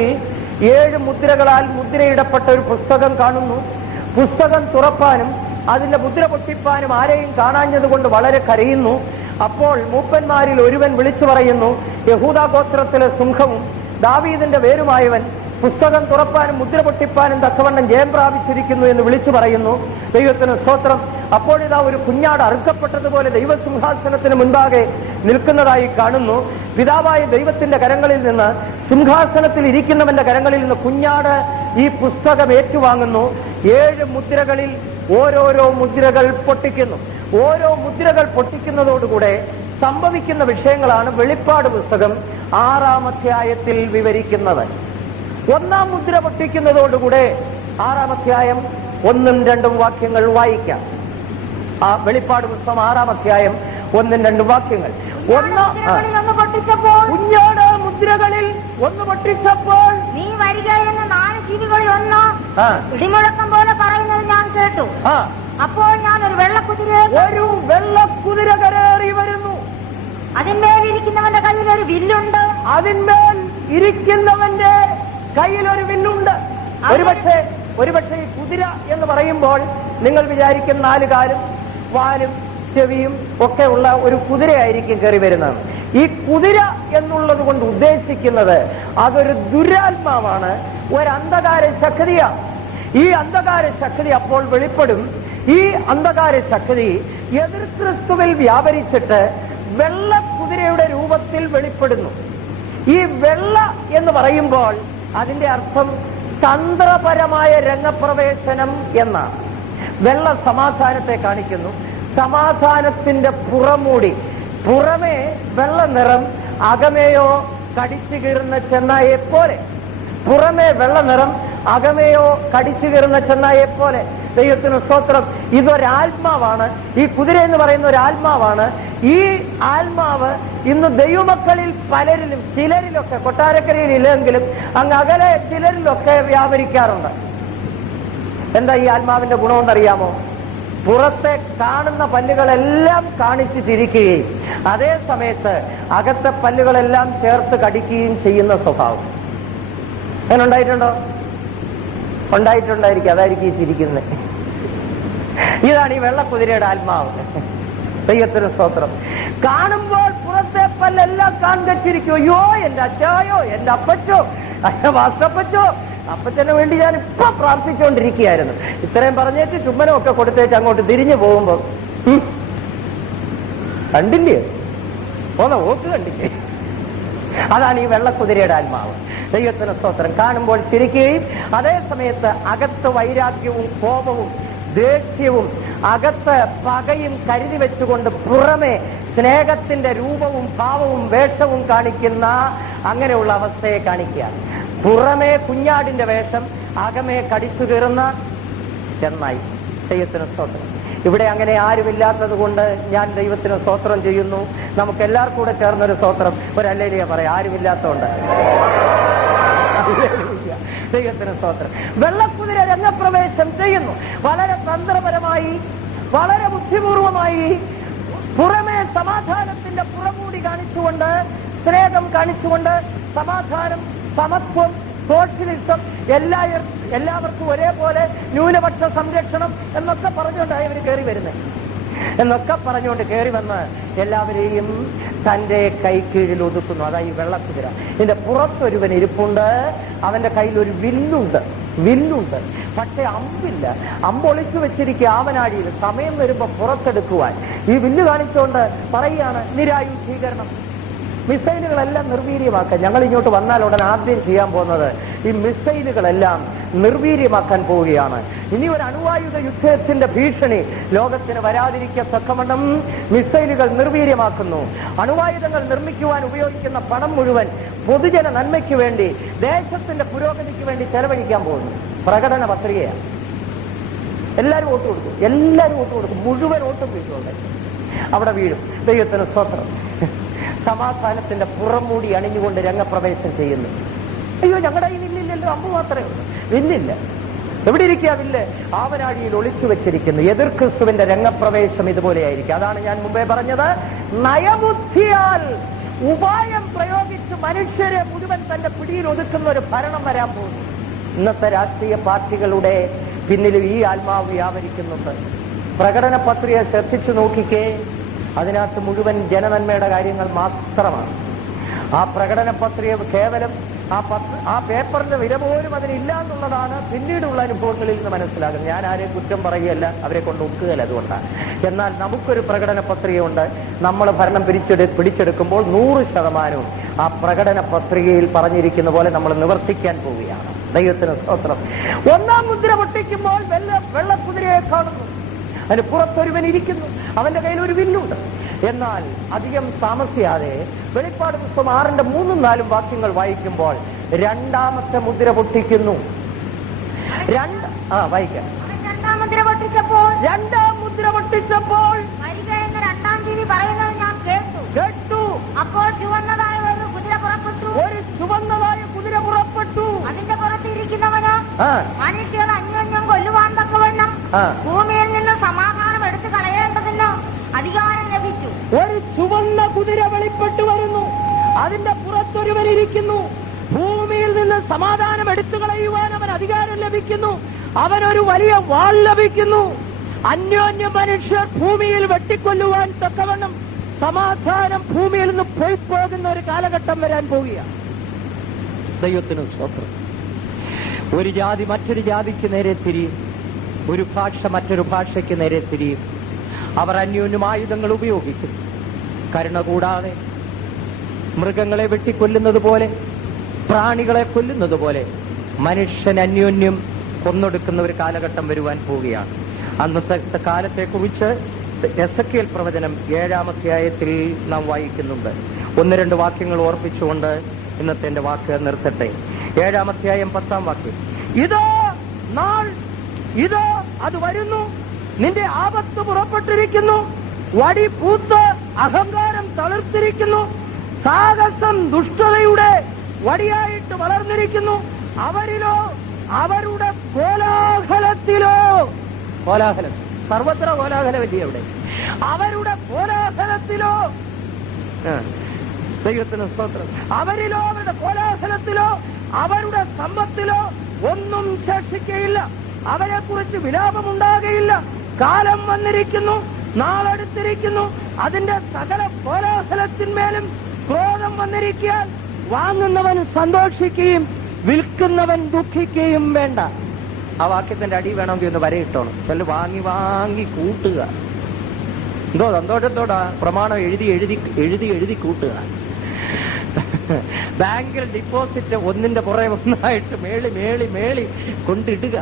7 മുദ്രകളാൽ മുദ്രയിടപ്പെട്ട ഒരു പുസ്തകം കാണുന്നു. പുസ്തകം തുറപ്പാനും അതിന്റെ മുദ്ര പൊട്ടിപ്പാനും ആരെയും കാണാഞ്ഞതുകൊണ്ട് വളരെ കരയുന്നു. അപ്പോൾ മൂപ്പന്മാരിൽ ഒരുവൻ വിളിച്ചു പറയുന്നു, യഹൂദാ ഗോത്രത്തിലെ സിംഹവും ദാവീദിന്റെ വേരുമായവൻ പുസ്തകം തുറപ്പാനും മുദ്ര പൊട്ടിപ്പാനും തക്കവണ്ണം ജയം പ്രാപിച്ചിരിക്കുന്നു എന്ന് വിളിച്ചു പറയുന്നു. ദൈവത്തിന് സ്തോത്രം. അപ്പോഴിതാ ഒരു കുഞ്ഞാട് അറുക്കപ്പെട്ടതുപോലെ ദൈവസിംഹാസനത്തിന് മുൻപാകെ നിൽക്കുന്നതായി കാണുന്നു. പിതാവായ ദൈവത്തിന്റെ കരങ്ങളിൽ നിന്ന്, സിംഹാസനത്തിൽ ഇരിക്കുന്നവന്റെ കരങ്ങളിൽ നിന്ന് കുഞ്ഞാട് ഈ പുസ്തകം ഏറ്റുവാങ്ങുന്നു. 7 മുദ്രകളിൽ ഓരോരോ മുദ്രകൾ പൊട്ടിക്കുന്നു. ഓരോ മുദ്രകൾ പൊട്ടിക്കുന്നതോടുകൂടെ സംഭവിക്കുന്ന വിഷയങ്ങളാണ് വെളിപ്പാട് പുസ്തകം 6-ാം അധ്യായത്തിൽ വിവരിക്കുന്നത്. 1-ാം മുദ്ര പൊട്ടിക്കുന്നതോടുകൂടെ 6-ാം അധ്യായം 1-ഉം 2-ഉം വാക്യങ്ങൾ വായിക്കാം. ആ വെളിപ്പാട് പുസ്തകം 6-ാം അധ്യായം 1-ഉം 2-ഉം വാക്യങ്ങൾ. കുഞ്ഞാട് മുദ്രകളിൽ 1 പൊട്ടിച്ചപ്പോൾ നീ വരിക എന്ന് 4 ജീവികളിൽ 1 ഇടിമുഴക്കം പോലെ പറയുന്നത് ഞാൻ കേട്ടു. അപ്പോൾ ഞാൻ ഒരു വെള്ളക്കുതിരയെ ഒരു വെള്ളക്കുതിര കരേറി വരുന്നു. അതിന്മേൽ ഇരിക്കുന്നവന്റെ കയ്യിൽ ഒരു വില്ലുണ്ട്. അതിന്മേൽ ഇരിക്കുന്നവന്റെ കയ്യിൽ ഒരു വില്ലുണ്ട്. ഒരുപക്ഷെ ഈ കുതിര എന്ന് പറയുമ്പോൾ നിങ്ങൾ വിചാരിക്കും 4 കാലും വാലും ചെവിയും ഒക്കെ ഉള്ള ഒരു കുതിരയായിരിക്കും കയറി വരുന്നത്. ഈ കുതിര എന്നുള്ളത് കൊണ്ട് ഉദ്ദേശിക്കുന്നത് അതൊരു ദുരാത്മാവാണ്, ഒരു അന്ധകാര ശക്തിയാണ്. ഈ അന്ധകാര ശക്തി അപ്പോൾ വെളിപ്പെടും. ഈ അന്ധകാര ശക്തി എതിർ ക്രിസ്തുവിൽ വ്യാപരിച്ചിട്ട് വെള്ള കുതിരയുടെ രൂപത്തിൽ വെളിപ്പെടുന്നു. ഈ വെള്ള എന്ന് പറയുമ്പോൾ അതിന്റെ അർത്ഥം തന്ത്രപരമായ രംഗപ്രവേശനം എന്നാണ്. വെള്ള സമാധാനത്തെ കാണിക്കുന്നു. സമാധാനത്തിന്റെ പുറമൂടി, പുറമേ വെള്ള നിറം, അകമേയോ കടിച്ചു കീറുന്ന ചെന്നായെ പോലെ. പുറമേ വെള്ള നിറം, അകമേയോ കടിച്ചു കീറുന്ന ചെന്നായെ പോലെ. ദൈവത്തിന് സ്തോത്രം. ഇതൊരാത്മാവാണ്. ഈ കുതിര എന്ന് പറയുന്ന ഒരു ആത്മാവാണ്. ഈ ആത്മാവ് ഇന്ന് ദൈവമക്കളിൽ പലരിലും, ചിലരിലൊക്കെ, കൊട്ടാരക്കരയിൽ ഇല്ലെങ്കിലും അങ്ങ് അകലെ ചിലരിലൊക്കെ വ്യാപരിക്കാറുണ്ട്. എന്താ ഈ ആത്മാവിന്റെ ഗുണമെന്നറിയാമോ? പുറത്തെ കാണുന്ന പല്ലുകളെല്ലാം കാണിച്ചു ചിരിക്കുകയും അതേ സമയത്ത് അകത്തെ പല്ലുകളെല്ലാം ചേർത്ത് കടിക്കുകയും ചെയ്യുന്ന സ്വഭാവം. അങ്ങനെ ഉണ്ടായിട്ടുണ്ടോ? ഉണ്ടായിട്ടുണ്ടായിരിക്കും. അതായിരിക്കും ഈ ചിരിക്കുന്നത്. ഇതാണ് ഈ വെള്ളക്കുതിരയുടെ ആത്മാവ്. ദൈവത്തിന് സ്തോത്രം. കാണുമ്പോൾ പുറത്തെ പല്ലെല്ലാം കാണിച്ചിരിക്കും. അയ്യോ എന്റെ അച്ഛായോ, എന്റെ അപ്പച്ചോ, വാസ്തപ്പച്ചോ, അപ്പച്ചന് വേണ്ടി ഞാൻ ഇപ്പൊ പ്രാർത്ഥിച്ചുകൊണ്ടിരിക്കുകയായിരുന്നു. ഇത്രയും പറഞ്ഞേച്ച് ചുമ്മനം ഒക്കെ കൊടുത്തേച്ച് അങ്ങോട്ട് തിരിഞ്ഞു പോകുമ്പോ കണ്ടില്ലേ, പോന്ന ഓക്ക് കണ്ടില്ലേ? അതാണ് ഈ വെള്ളക്കുതിരയുടെ ആത്മാവ്. ദൈവത്തിന് സ്തോത്രം. കാണുമ്പോൾ ചിരിക്കുകയും അതേ സമയത്ത് അകത്ത് വൈരാഗ്യവും കോപവും ദേഷ്യവും അകത്ത് പകയും കരുതി വെച്ചുകൊണ്ട് പുറമെ സ്നേഹത്തിന്റെ രൂപവും ഭാവവും വേഷവും കാണിക്കുന്ന അങ്ങനെയുള്ള അവസ്ഥയെ കാണിക്കുക. പുറമേ കുഞ്ഞാടിന്റെ വേഷം, അകമേ കടിച്ചു കീറുന്ന ചെന്നായി. ദൈവത്തിന് സ്തോത്രം. ഇവിടെ അങ്ങനെ ആരുമില്ലാത്തത് കൊണ്ട് ഞാൻ ദൈവത്തിന് സ്തോത്രം ചെയ്യുന്നു. നമുക്ക് എല്ലാവർക്കും കൂടെ ചേർന്നൊരു സ്തോത്രം, ഒരു ഹല്ലേലൂയ പറയാം. ആരുമില്ലാത്തതുകൊണ്ട് ദൈവത്തിന് സ്തോത്രം. വെള്ളക്കുതിര രംഗപ്രവേശം ചെയ്യുന്നു. വളരെ തന്ത്രപരമായി, വളരെ ബുദ്ധിപൂർവമായി, പുറമേ സമാധാനത്തിന്റെ പുറമൂടി കാണിച്ചുകൊണ്ട്, സ്നേഹം കാണിച്ചുകൊണ്ട്, സമാധാനം, സമത്വം, സോഷ്യലിസം, എല്ലാവർക്കും ഒരേപോലെ ന്യൂനപക്ഷ സംരക്ഷണം എന്നൊക്കെ പറഞ്ഞുകൊണ്ടാണ് ഇവർ കയറി വരുന്നത്. എന്നൊക്കെ പറഞ്ഞുകൊണ്ട് കയറി വന്ന് എല്ലാവരെയും തന്റെ കൈ കീഴിൽ ഒതുക്കുന്നു. അതാ ഈ വെള്ളക്കുതിര. ഇതിന്റെ പുറത്തൊരുവൻ ഇരിപ്പുണ്ട്. അവന്റെ കയ്യിൽ ഒരു വില്ലുണ്ട്. പക്ഷെ അമ്പില്ല. അമ്പൊളിച്ചു വെച്ചിരിക്കുക ആവനാഴിയിൽ. സമയം വരുമ്പോ പുറത്തെടുക്കുവാൻ ഈ വില്ല് കാണിച്ചുകൊണ്ട് പറയുകയാണ് നിരായുധീകരണം. മിസൈലുകളെല്ലാം നിർവീര്യമാക്കാൻ ഞങ്ങൾ ഇങ്ങോട്ട് വന്നാൽ ഉടൻ ആദ്യം ചെയ്യാൻ പോകുന്നത് ഈ മിസൈലുകളെല്ലാം നിർവീര്യമാക്കാൻ പോവുകയാണ്. ഇനി ഒരു അണുവായുധ യുദ്ധത്തിന്റെ ഭീഷണി ലോകത്തിന് വരാതിരിക്കത്തക്കവണ്ണം മിസൈലുകൾ നിർവീര്യമാക്കുന്നു. അണുവായുധങ്ങൾ നിർമ്മിക്കുവാൻ ഉപയോഗിക്കുന്ന പണം മുഴുവൻ പൊതുജന നന്മയ്ക്ക് വേണ്ടി, ദേശത്തിന്റെ പുരോഗതിക്ക് വേണ്ടി ചെലവഴിക്കാൻ പോകുന്നു. പ്രകടന പത്രികയാണ്. എല്ലാവരും വോട്ട് കൊടുക്കും. മുഴുവൻ വോട്ടും വീട്ടുകൊണ്ട് അവിടെ വീഴും. ദൈവത്തിന് സ്തോത്രം. സമാധാനത്തിന്റെ പുറംമൂടി അണിഞ്ഞുകൊണ്ട് രംഗപ്രവേശം ചെയ്യുന്നു. അയ്യോ ഞങ്ങളുടെ കയ്യിൽ വില്ലില്ലല്ലോ, അമ്പ് മാത്രമേ ഉള്ളൂ. വില്ലില്ല. എവിടെ ഇരിക്കുക വില്ല്? ആവനാഴിയിൽ ഒളിച്ചു വെച്ചിരിക്കുന്നു. എതിർ ക്രിസ്തുവിന്റെ രംഗപ്രവേശം ഇതുപോലെയായിരിക്കും. അതാണ് ഞാൻ മുമ്പേ പറഞ്ഞത്. നയബുദ്ധിയാൽ ഉപായം പ്രയോഗിച്ച് മനുഷ്യരെ മുഴുവൻ തന്റെ പിടിയിൽ ഒതുക്കുന്ന ഒരു ഭരണം വരാൻ പോകുന്നു. ഇന്നത്തെ രാഷ്ട്രീയ പാർട്ടികളുടെ പിന്നിലും ഈ ആത്മാവ് വ്യാപരിക്കുന്നുണ്ട്. പ്രകടന പത്രിക ശ്രദ്ധിച്ചു നോക്കിക്കേ. അതിനകത്ത് മുഴുവൻ ജനനന്മയുടെ കാര്യങ്ങൾ മാത്രമാണ്. ആ പ്രകടന പത്രിക കേവലം ആ പേപ്പറിന്റെ വില പോലും അതിനില്ല എന്നുള്ളതാണ് പിന്നീടുള്ള അനുഭവങ്ങളിൽ നിന്ന് മനസ്സിലാകുന്നത്. ഞാൻ ആരെയും കുറ്റം പറയുകയല്ല, അവരെ കൊണ്ട് ഒക്കുകയല്ല. അതുകൊണ്ടാണ്. എന്നാൽ നമുക്കൊരു പ്രകടന പത്രികയുണ്ട്. നമ്മൾ ഭരണം പിടിച്ചെടുക്കുമ്പോൾ 100% ആ പ്രകടന പത്രികയിൽ പറഞ്ഞിരിക്കുന്ന പോലെ നമ്മൾ നിവർത്തിക്കാൻ പോവുകയാണ്. ദൈവത്തിന് സ്തോത്രം. 1-ാം മുദ്ര പൊട്ടിക്കുമ്പോൾ വെള്ളക്കുതിരയെ കാണുന്നു. അതിന് പുറത്തൊരുവൻ ഇരിക്കുന്നു. അവന്റെ കയ്യിൽ ഒരു വില്ലുണ്ട്. എന്നാൽ അധികം താമസിയാതെ വെളിപ്പാട് പുസ്തകം 6-ന്റെ 3-4 വാക്യങ്ങൾ വായിക്കുമ്പോൾ 2-ാമത്തെ മുദ്ര പൊട്ടിക്കുന്നു. വായിക്കാം. 2-ാം മുദ്ര പൊട്ടിച്ചപ്പോൾ രണ്ടാം തീയതി പറയുന്നത് ഞാൻ കേട്ടു. അപ്പോൾ ചുവന്നതായ ഒരു കുതിര പുറപ്പെട്ടു. അതിന്റെ പുറത്തിരിക്കുന്നവന് മനുഷ്യർ അന്യോന്യം കൊല്ലുവാൻ തക്കവണ്ണം ഭൂമിയിൽ നിന്ന് സമാധാനം എടുത്തു കളയേണ്ടതിന് അതിന്റെ പുറത്തൊരുവൻ ഇരിക്കുന്നു. ഭൂമിയിൽ നിന്ന് സമാധാനം എടുത്തു കളയുവാൻ അവൻ അധികാരം ലഭിക്കുന്നു. അവനൊരു വലിയ വാൾ ലഭിക്കുന്നു. അന്യോന്യ മനുഷ്യർ ഭൂമിയിൽ വെട്ടിക്കൊല്ലുവാൻ തക്കവണ്ണം സമാധാനം ഭൂമിയിൽ നിന്ന് പോയി പോകുന്ന ഒരു കാലഘട്ടം വരാൻ പോവുകയാണ്. ദൈവത്തിന് സ്തോത്രം. ഒരു ജാതി മറ്റൊരു ജാതിക്ക് നേരെ തിരിയും, ഒരു ഭാഷ മറ്റൊരു ഭാഷയ്ക്ക് നേരെ തിരിയും. അവർ അന്യോന്യം ആയുധങ്ങൾ ഉപയോഗിക്കും. കരുണ കൂടാതെ മൃഗങ്ങളെ വെട്ടിക്കൊല്ലുന്നത് പോലെ, പ്രാണികളെ കൊല്ലുന്നത് പോലെ മനുഷ്യൻ അന്യോന്യം കൊന്നൊടുക്കുന്ന ഒരു കാലഘട്ടം വരുവാൻ പോവുകയാണ്. അന്നത്തെ കാലത്തെക്കുറിച്ച് എസെക്കിയേൽ പ്രവചനം 7-ാം അധ്യായത്തിൽ നാം വായിക്കുന്നുണ്ട്. 1-2 വാക്യങ്ങൾ ഓർപ്പിച്ചുകൊണ്ട് ഇന്നത്തെ എന്റെ വാക്ക് നിർത്തട്ടെ. 7-ാം അധ്യായം 10-ാം വാക്യം. ഇതോ നാൾ, ഇതോ അത് വരുന്നു, നിന്റെ ആപത്ത് പുറപ്പെട്ടിരിക്കുന്നു, വടി പൂത്ത് അഹങ്കാരം തളിർത്തിരിക്കുന്നു, സാഹസം ദുഷ്ടതയുടെ വടിയായിട്ട് വളർന്നിരിക്കുന്നു, അവരിലോ അവരുടെ കോലാഹലത്തിലോ, കോലാഹലം സർവത്ര കോലാഹലമല്ലേ അവിടെ, അവരുടെ കോലാഹലത്തിലോ, ദൈവത്തിന് സ്തോത്രം, അവരിലോ അവരുടെ കോലാഹലത്തിലോ അവരുടെ സമ്പത്തിലോ ഒന്നും ശേഷിക്കയില്ല. അവരെ കുറിച്ച് വിലാപമുണ്ടാകയില്ല. കാലം വന്നിരിക്കുന്നു, നാളെടുത്തിരിക്കുന്നു, അതിന്റെ സകല കോലാഹലത്തിന്മേലും ക്രോധം വന്നിരിക്കാൻ വാങ്ങുന്നവൻ സന്തോഷിക്കുകയും വിൽക്കുന്നവൻ ദുഃഖിക്കുകയും വേണ്ട. ആ വാക്യത്തിന്റെ അടി വേണമെങ്കിൽ ഒന്ന് വരയിട്ടോണം. ചില വാങ്ങി വാങ്ങി കൂട്ടുക, എന്തോ സന്തോഷത്തോടാ പ്രമാണം എഴുതി എഴുതി എഴുതി എഴുതി കൂട്ടുക. ബാങ്കിൽ ഡിപ്പോസിറ്റ് ഒന്നിന്റെ പുറകെ ഒന്നായിട്ട് മേളി മേളി മേളി കൊണ്ടിടുക.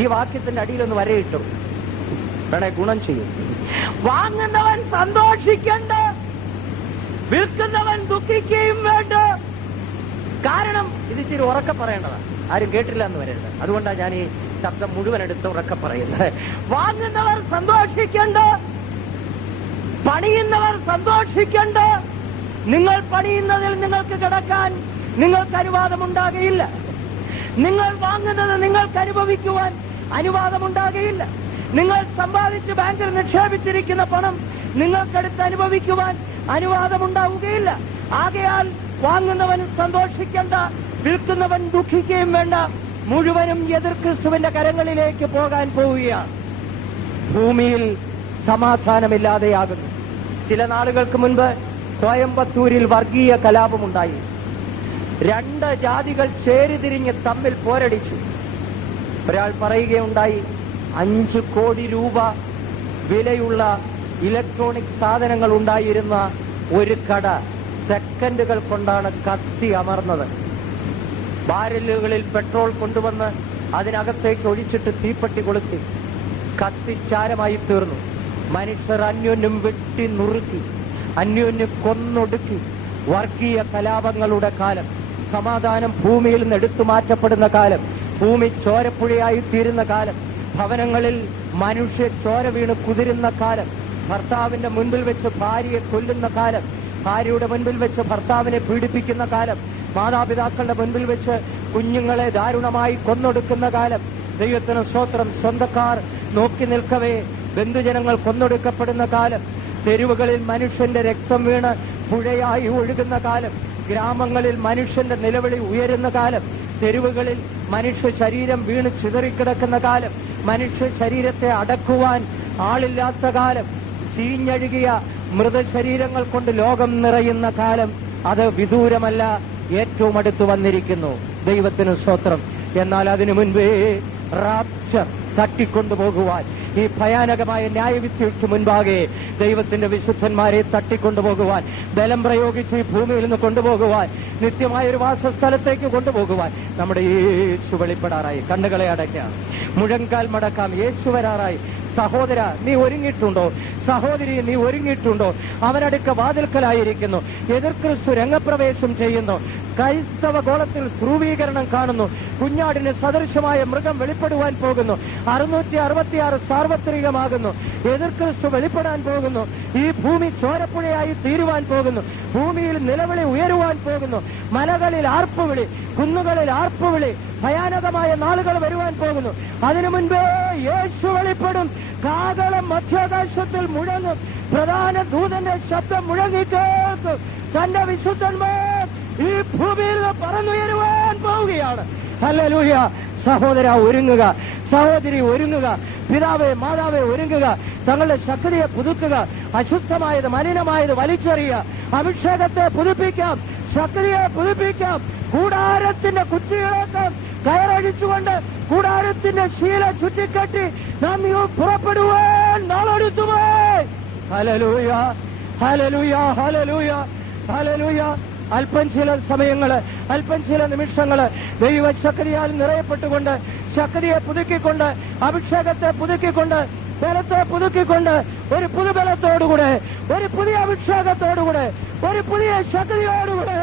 ഈ വാക്യത്തിന്റെ അടിയിലൊന്ന് വരയിട്ടു വേണേ ഗുണം ചെയ്യും. വാങ്ങുന്നവൻ സന്തോഷിക്കണ്ട, വിൽക്കുന്നവൻ ദുഃഖിക്കുകയും വേണ്ട. കാരണം ഇത് ഇച്ചിരി ഉറക്കെ പറയേണ്ടതാണ്, ആരും കേട്ടില്ല എന്ന് വരരുത്. അതുകൊണ്ടാണ് ഞാൻ ഈ ശബ്ദം മുഴുവൻ എടുത്ത് ഉറക്കെ പറയുന്നത്. വാങ്ങുന്നവർ സന്തോഷിക്കണ്ട, പണിയുന്നവർ സന്തോഷിക്കണ്ട. നിങ്ങൾ പണിയുന്നതിൽ നിങ്ങൾക്ക് കിടക്കാൻ നിങ്ങൾക്ക് അനുവാദമുണ്ടാകുകയില്ല. നിങ്ങൾ വാങ്ങുന്നത് നിങ്ങൾക്ക് അനുഭവിക്കുവാൻ അനുവാദമുണ്ടാകുകയില്ല. നിങ്ങൾ സമ്പാദിച്ച് ബാങ്കിൽ നിക്ഷേപിച്ചിരിക്കുന്ന പണം നിങ്ങൾക്കെടുത്ത് അനുഭവിക്കുവാൻ അനുവാദമുണ്ടാവുകയില്ല. ആകയാൽ വാങ്ങുന്നവൻ സന്തോഷിക്കേണ്ട, വിൽക്കുന്നവൻ ദുഃഖിക്കുകയും വേണ്ട. മുഴുവനും എതിർ ക്രിസ്തുവിന്റെ കരങ്ങളിലേക്ക് പോകാൻ പോവുകയാണ്. ഭൂമിയിൽ സമാധാനമില്ലാതെയാകുന്നു. ചില നാളുകൾക്ക് മുൻപ് കോയമ്പത്തൂരിൽ വർഗീയ കലാപമുണ്ടായി. 2 ജാതികൾ ചേരിതിരിഞ്ഞ് തമ്മിൽ പോരടിച്ചു. ഒരാൾ പറയുകയുണ്ടായി, 5 കോടി രൂപ വിലയുള്ള ഇലക്ട്രോണിക് സാധനങ്ങൾ ഉണ്ടായിരുന്ന ഒരു കട സെക്കൻഡുകൾ കൊണ്ടാണ് കത്തി അമർന്നത്. ബാരലുകളിൽ പെട്രോൾ കൊണ്ടുവന്ന് അതിനകത്തേക്ക് ഒഴിച്ചിട്ട് തീപ്പെട്ടി കൊളുത്തി കത്തിച്ചാരമായി തീർന്നു. മനുഷ്യർ അന്യോന്യം വെട്ടി നുറുക്കി, അന്യോന്യം കൊന്നൊടുക്കി. വർഗീയ കലാപങ്ങളുടെ കാലം, സമാധാനം ഭൂമിയിൽ നിന്ന് എടുത്തു മാറ്റപ്പെടുന്ന കാലം, ഭൂമി ചോരപ്പുഴയായി തീരുന്ന കാലം, ഭവനങ്ങളിൽ മനുഷ്യ ചോര വീണ് കുതിരുന്ന കാലം, ഭർത്താവിന്റെ മുൻപിൽ വെച്ച് ഭാര്യയെ കൊല്ലുന്ന കാലം, ഭാര്യയുടെ മുൻപിൽ വെച്ച് ഭർത്താവിനെ പീഡിപ്പിക്കുന്ന കാലം, മാതാപിതാക്കളുടെ മുൻപിൽ വെച്ച് കുഞ്ഞുങ്ങളെ ദാരുണമായി കൊന്നൊടുക്കുന്ന കാലം. ദൈവത്തിന് സ്തോത്രം. സ്വന്തക്കാർ നോക്കി നിൽക്കവേ ബന്ധുജനങ്ങൾ കൊന്നൊടുക്കപ്പെടുന്ന കാലം, തെരുവുകളിൽ മനുഷ്യന്റെ രക്തം വീണ് പുഴയായി ഒഴുകുന്ന കാലം, ഗ്രാമങ്ങളിൽ മനുഷ്യന്റെ നിലവിളി ഉയരുന്ന കാലം, തെരുവുകളിൽ മനുഷ്യ ശരീരം വീണ് ചിതറിക്കിടക്കുന്ന കാലം, മനുഷ്യ ശരീരത്തെ അടക്കുവാൻ ആളില്ലാത്ത കാലം, ചീഞ്ഞഴുകിയ മൃതശരീരങ്ങൾ കൊണ്ട് ലോകം നിറയുന്ന കാലം. അത് വിദൂരമല്ല, ഏറ്റവും അടുത്ത് വന്നിരിക്കുന്നു. ദൈവത്തിന് സ്തോത്രം. എന്നാൽ അതിനു മുൻപേ റാപ്ചർ തട്ടിക്കൊണ്ടുപോകുവാൻ, ഈ ഭയാനകമായ ന്യായവിധിക്ക് മുൻപാകെ ദൈവത്തിന്റെ വിശുദ്ധന്മാരെ തട്ടിക്കൊണ്ടുപോകുവാൻ, ബലം പ്രയോഗിച്ച് ഈ ഭൂമിയിൽ നിന്ന് കൊണ്ടുപോകുവാൻ, നിത്യമായ ഒരു വാസസ്ഥലത്തേക്ക് കൊണ്ടുപോകുവാൻ നമ്മുടെ യേശു വെളിപ്പെടാറായി. കണ്ണുകളെ അടയ്ക്കാം, മുഴങ്കാൽ മടക്കാം. യേശു വരാറായി. സഹോദര, നീ ഒരുങ്ങിയിട്ടുണ്ടോ? സഹോദരി, നീ ഒരുങ്ങിയിട്ടുണ്ടോ? അവനടുക്ക വാതിൽക്കലായിരിക്കുന്നു. എതിർ ക്രിസ്തു രംഗപ്രവേശം ചെയ്യുന്നു. ക്രൈസ്തവ ഗോളത്തിൽ ധ്രുവീകരണം കാണുന്നു. കുഞ്ഞാടിന് സദൃശമായ മൃഗം വെളിപ്പെടുവാൻ പോകുന്നു. 666 സാർവത്രികമാകുന്നു. എതിർ ക്രിസ്തു വെളിപ്പെടാൻ പോകുന്നു. ഈ ഭൂമി ചോരപ്പുഴയായി തീരുവാൻ പോകുന്നു. ഭൂമിയിൽ നിലവിളി ഉയരുവാൻ പോകുന്നു. മലകളിൽ ആർപ്പുവിളി, കുന്നുകളിൽ ആർപ്പുവിളി, ഭയാനകമായ നാളുകൾ വരുവാൻ പോകുന്നു. അതിനു മുൻപേ യേശു വെളിപ്പെടും. കാഹളം മധ്യാകാശത്തിൽ മുഴങ്ങും. പ്രധാന ദൂതന്റെ ശബ്ദം മുഴങ്ങിക്കേൾക്കും. തന്റെ വിശുദ്ധന്മാർ ഈ ഭൂമിയിൽ പറന്നുയരുവാൻ പോവുകയാണ്. ഹല്ലേലൂയ. സഹോദര ഒരുങ്ങുക, സഹോദരി ഒരുങ്ങുക, പിതാവേ മാതാവേ ഒരുങ്ങുക. തങ്ങളുടെ ശക്തിയെ പുതുക്കുക. അശുദ്ധമായത് മലിനമായത് വലിച്ചെറിയുക. അഭിഷേകത്തെ പുതുപ്പിക്കാം, ശക്തിയെ പുതുപ്പിക്കാം. കൂടാരത്തിന്റെ കുറ്റികളേക്കാം കയറഴിച്ചുകൊണ്ട് കൂടാരത്തിന്റെ ശീല ചുറ്റിക്കെട്ടി നാം പുറപ്പെടുവാൻ നാളെടുത്തുപോയി. Hallelujah, hallelujah, hallelujah, hallelujah. അല്പം ചില സമയങ്ങള്, അല്പം ചില നിമിഷങ്ങള് ദൈവശക്തിയാൽ നിറയപ്പെട്ടുകൊണ്ട്, ശക്തിയെ പുതുക്കിക്കൊണ്ട്, അഭിഷേകത്തെ പുതുക്കിക്കൊണ്ട്, ബലത്തെ പുതുക്കിക്കൊണ്ട്, ഒരു പുതുബലത്തോടുകൂടെ, ഒരു പുതിയ അഭിഷേകത്തോടുകൂടെ, ഒരു പുതിയ ശക്തിയോടുകൂടെ,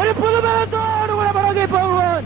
ഒരു പുതുബലത്തോടുകൂടെ മടങ്ങി പോകുവാൻ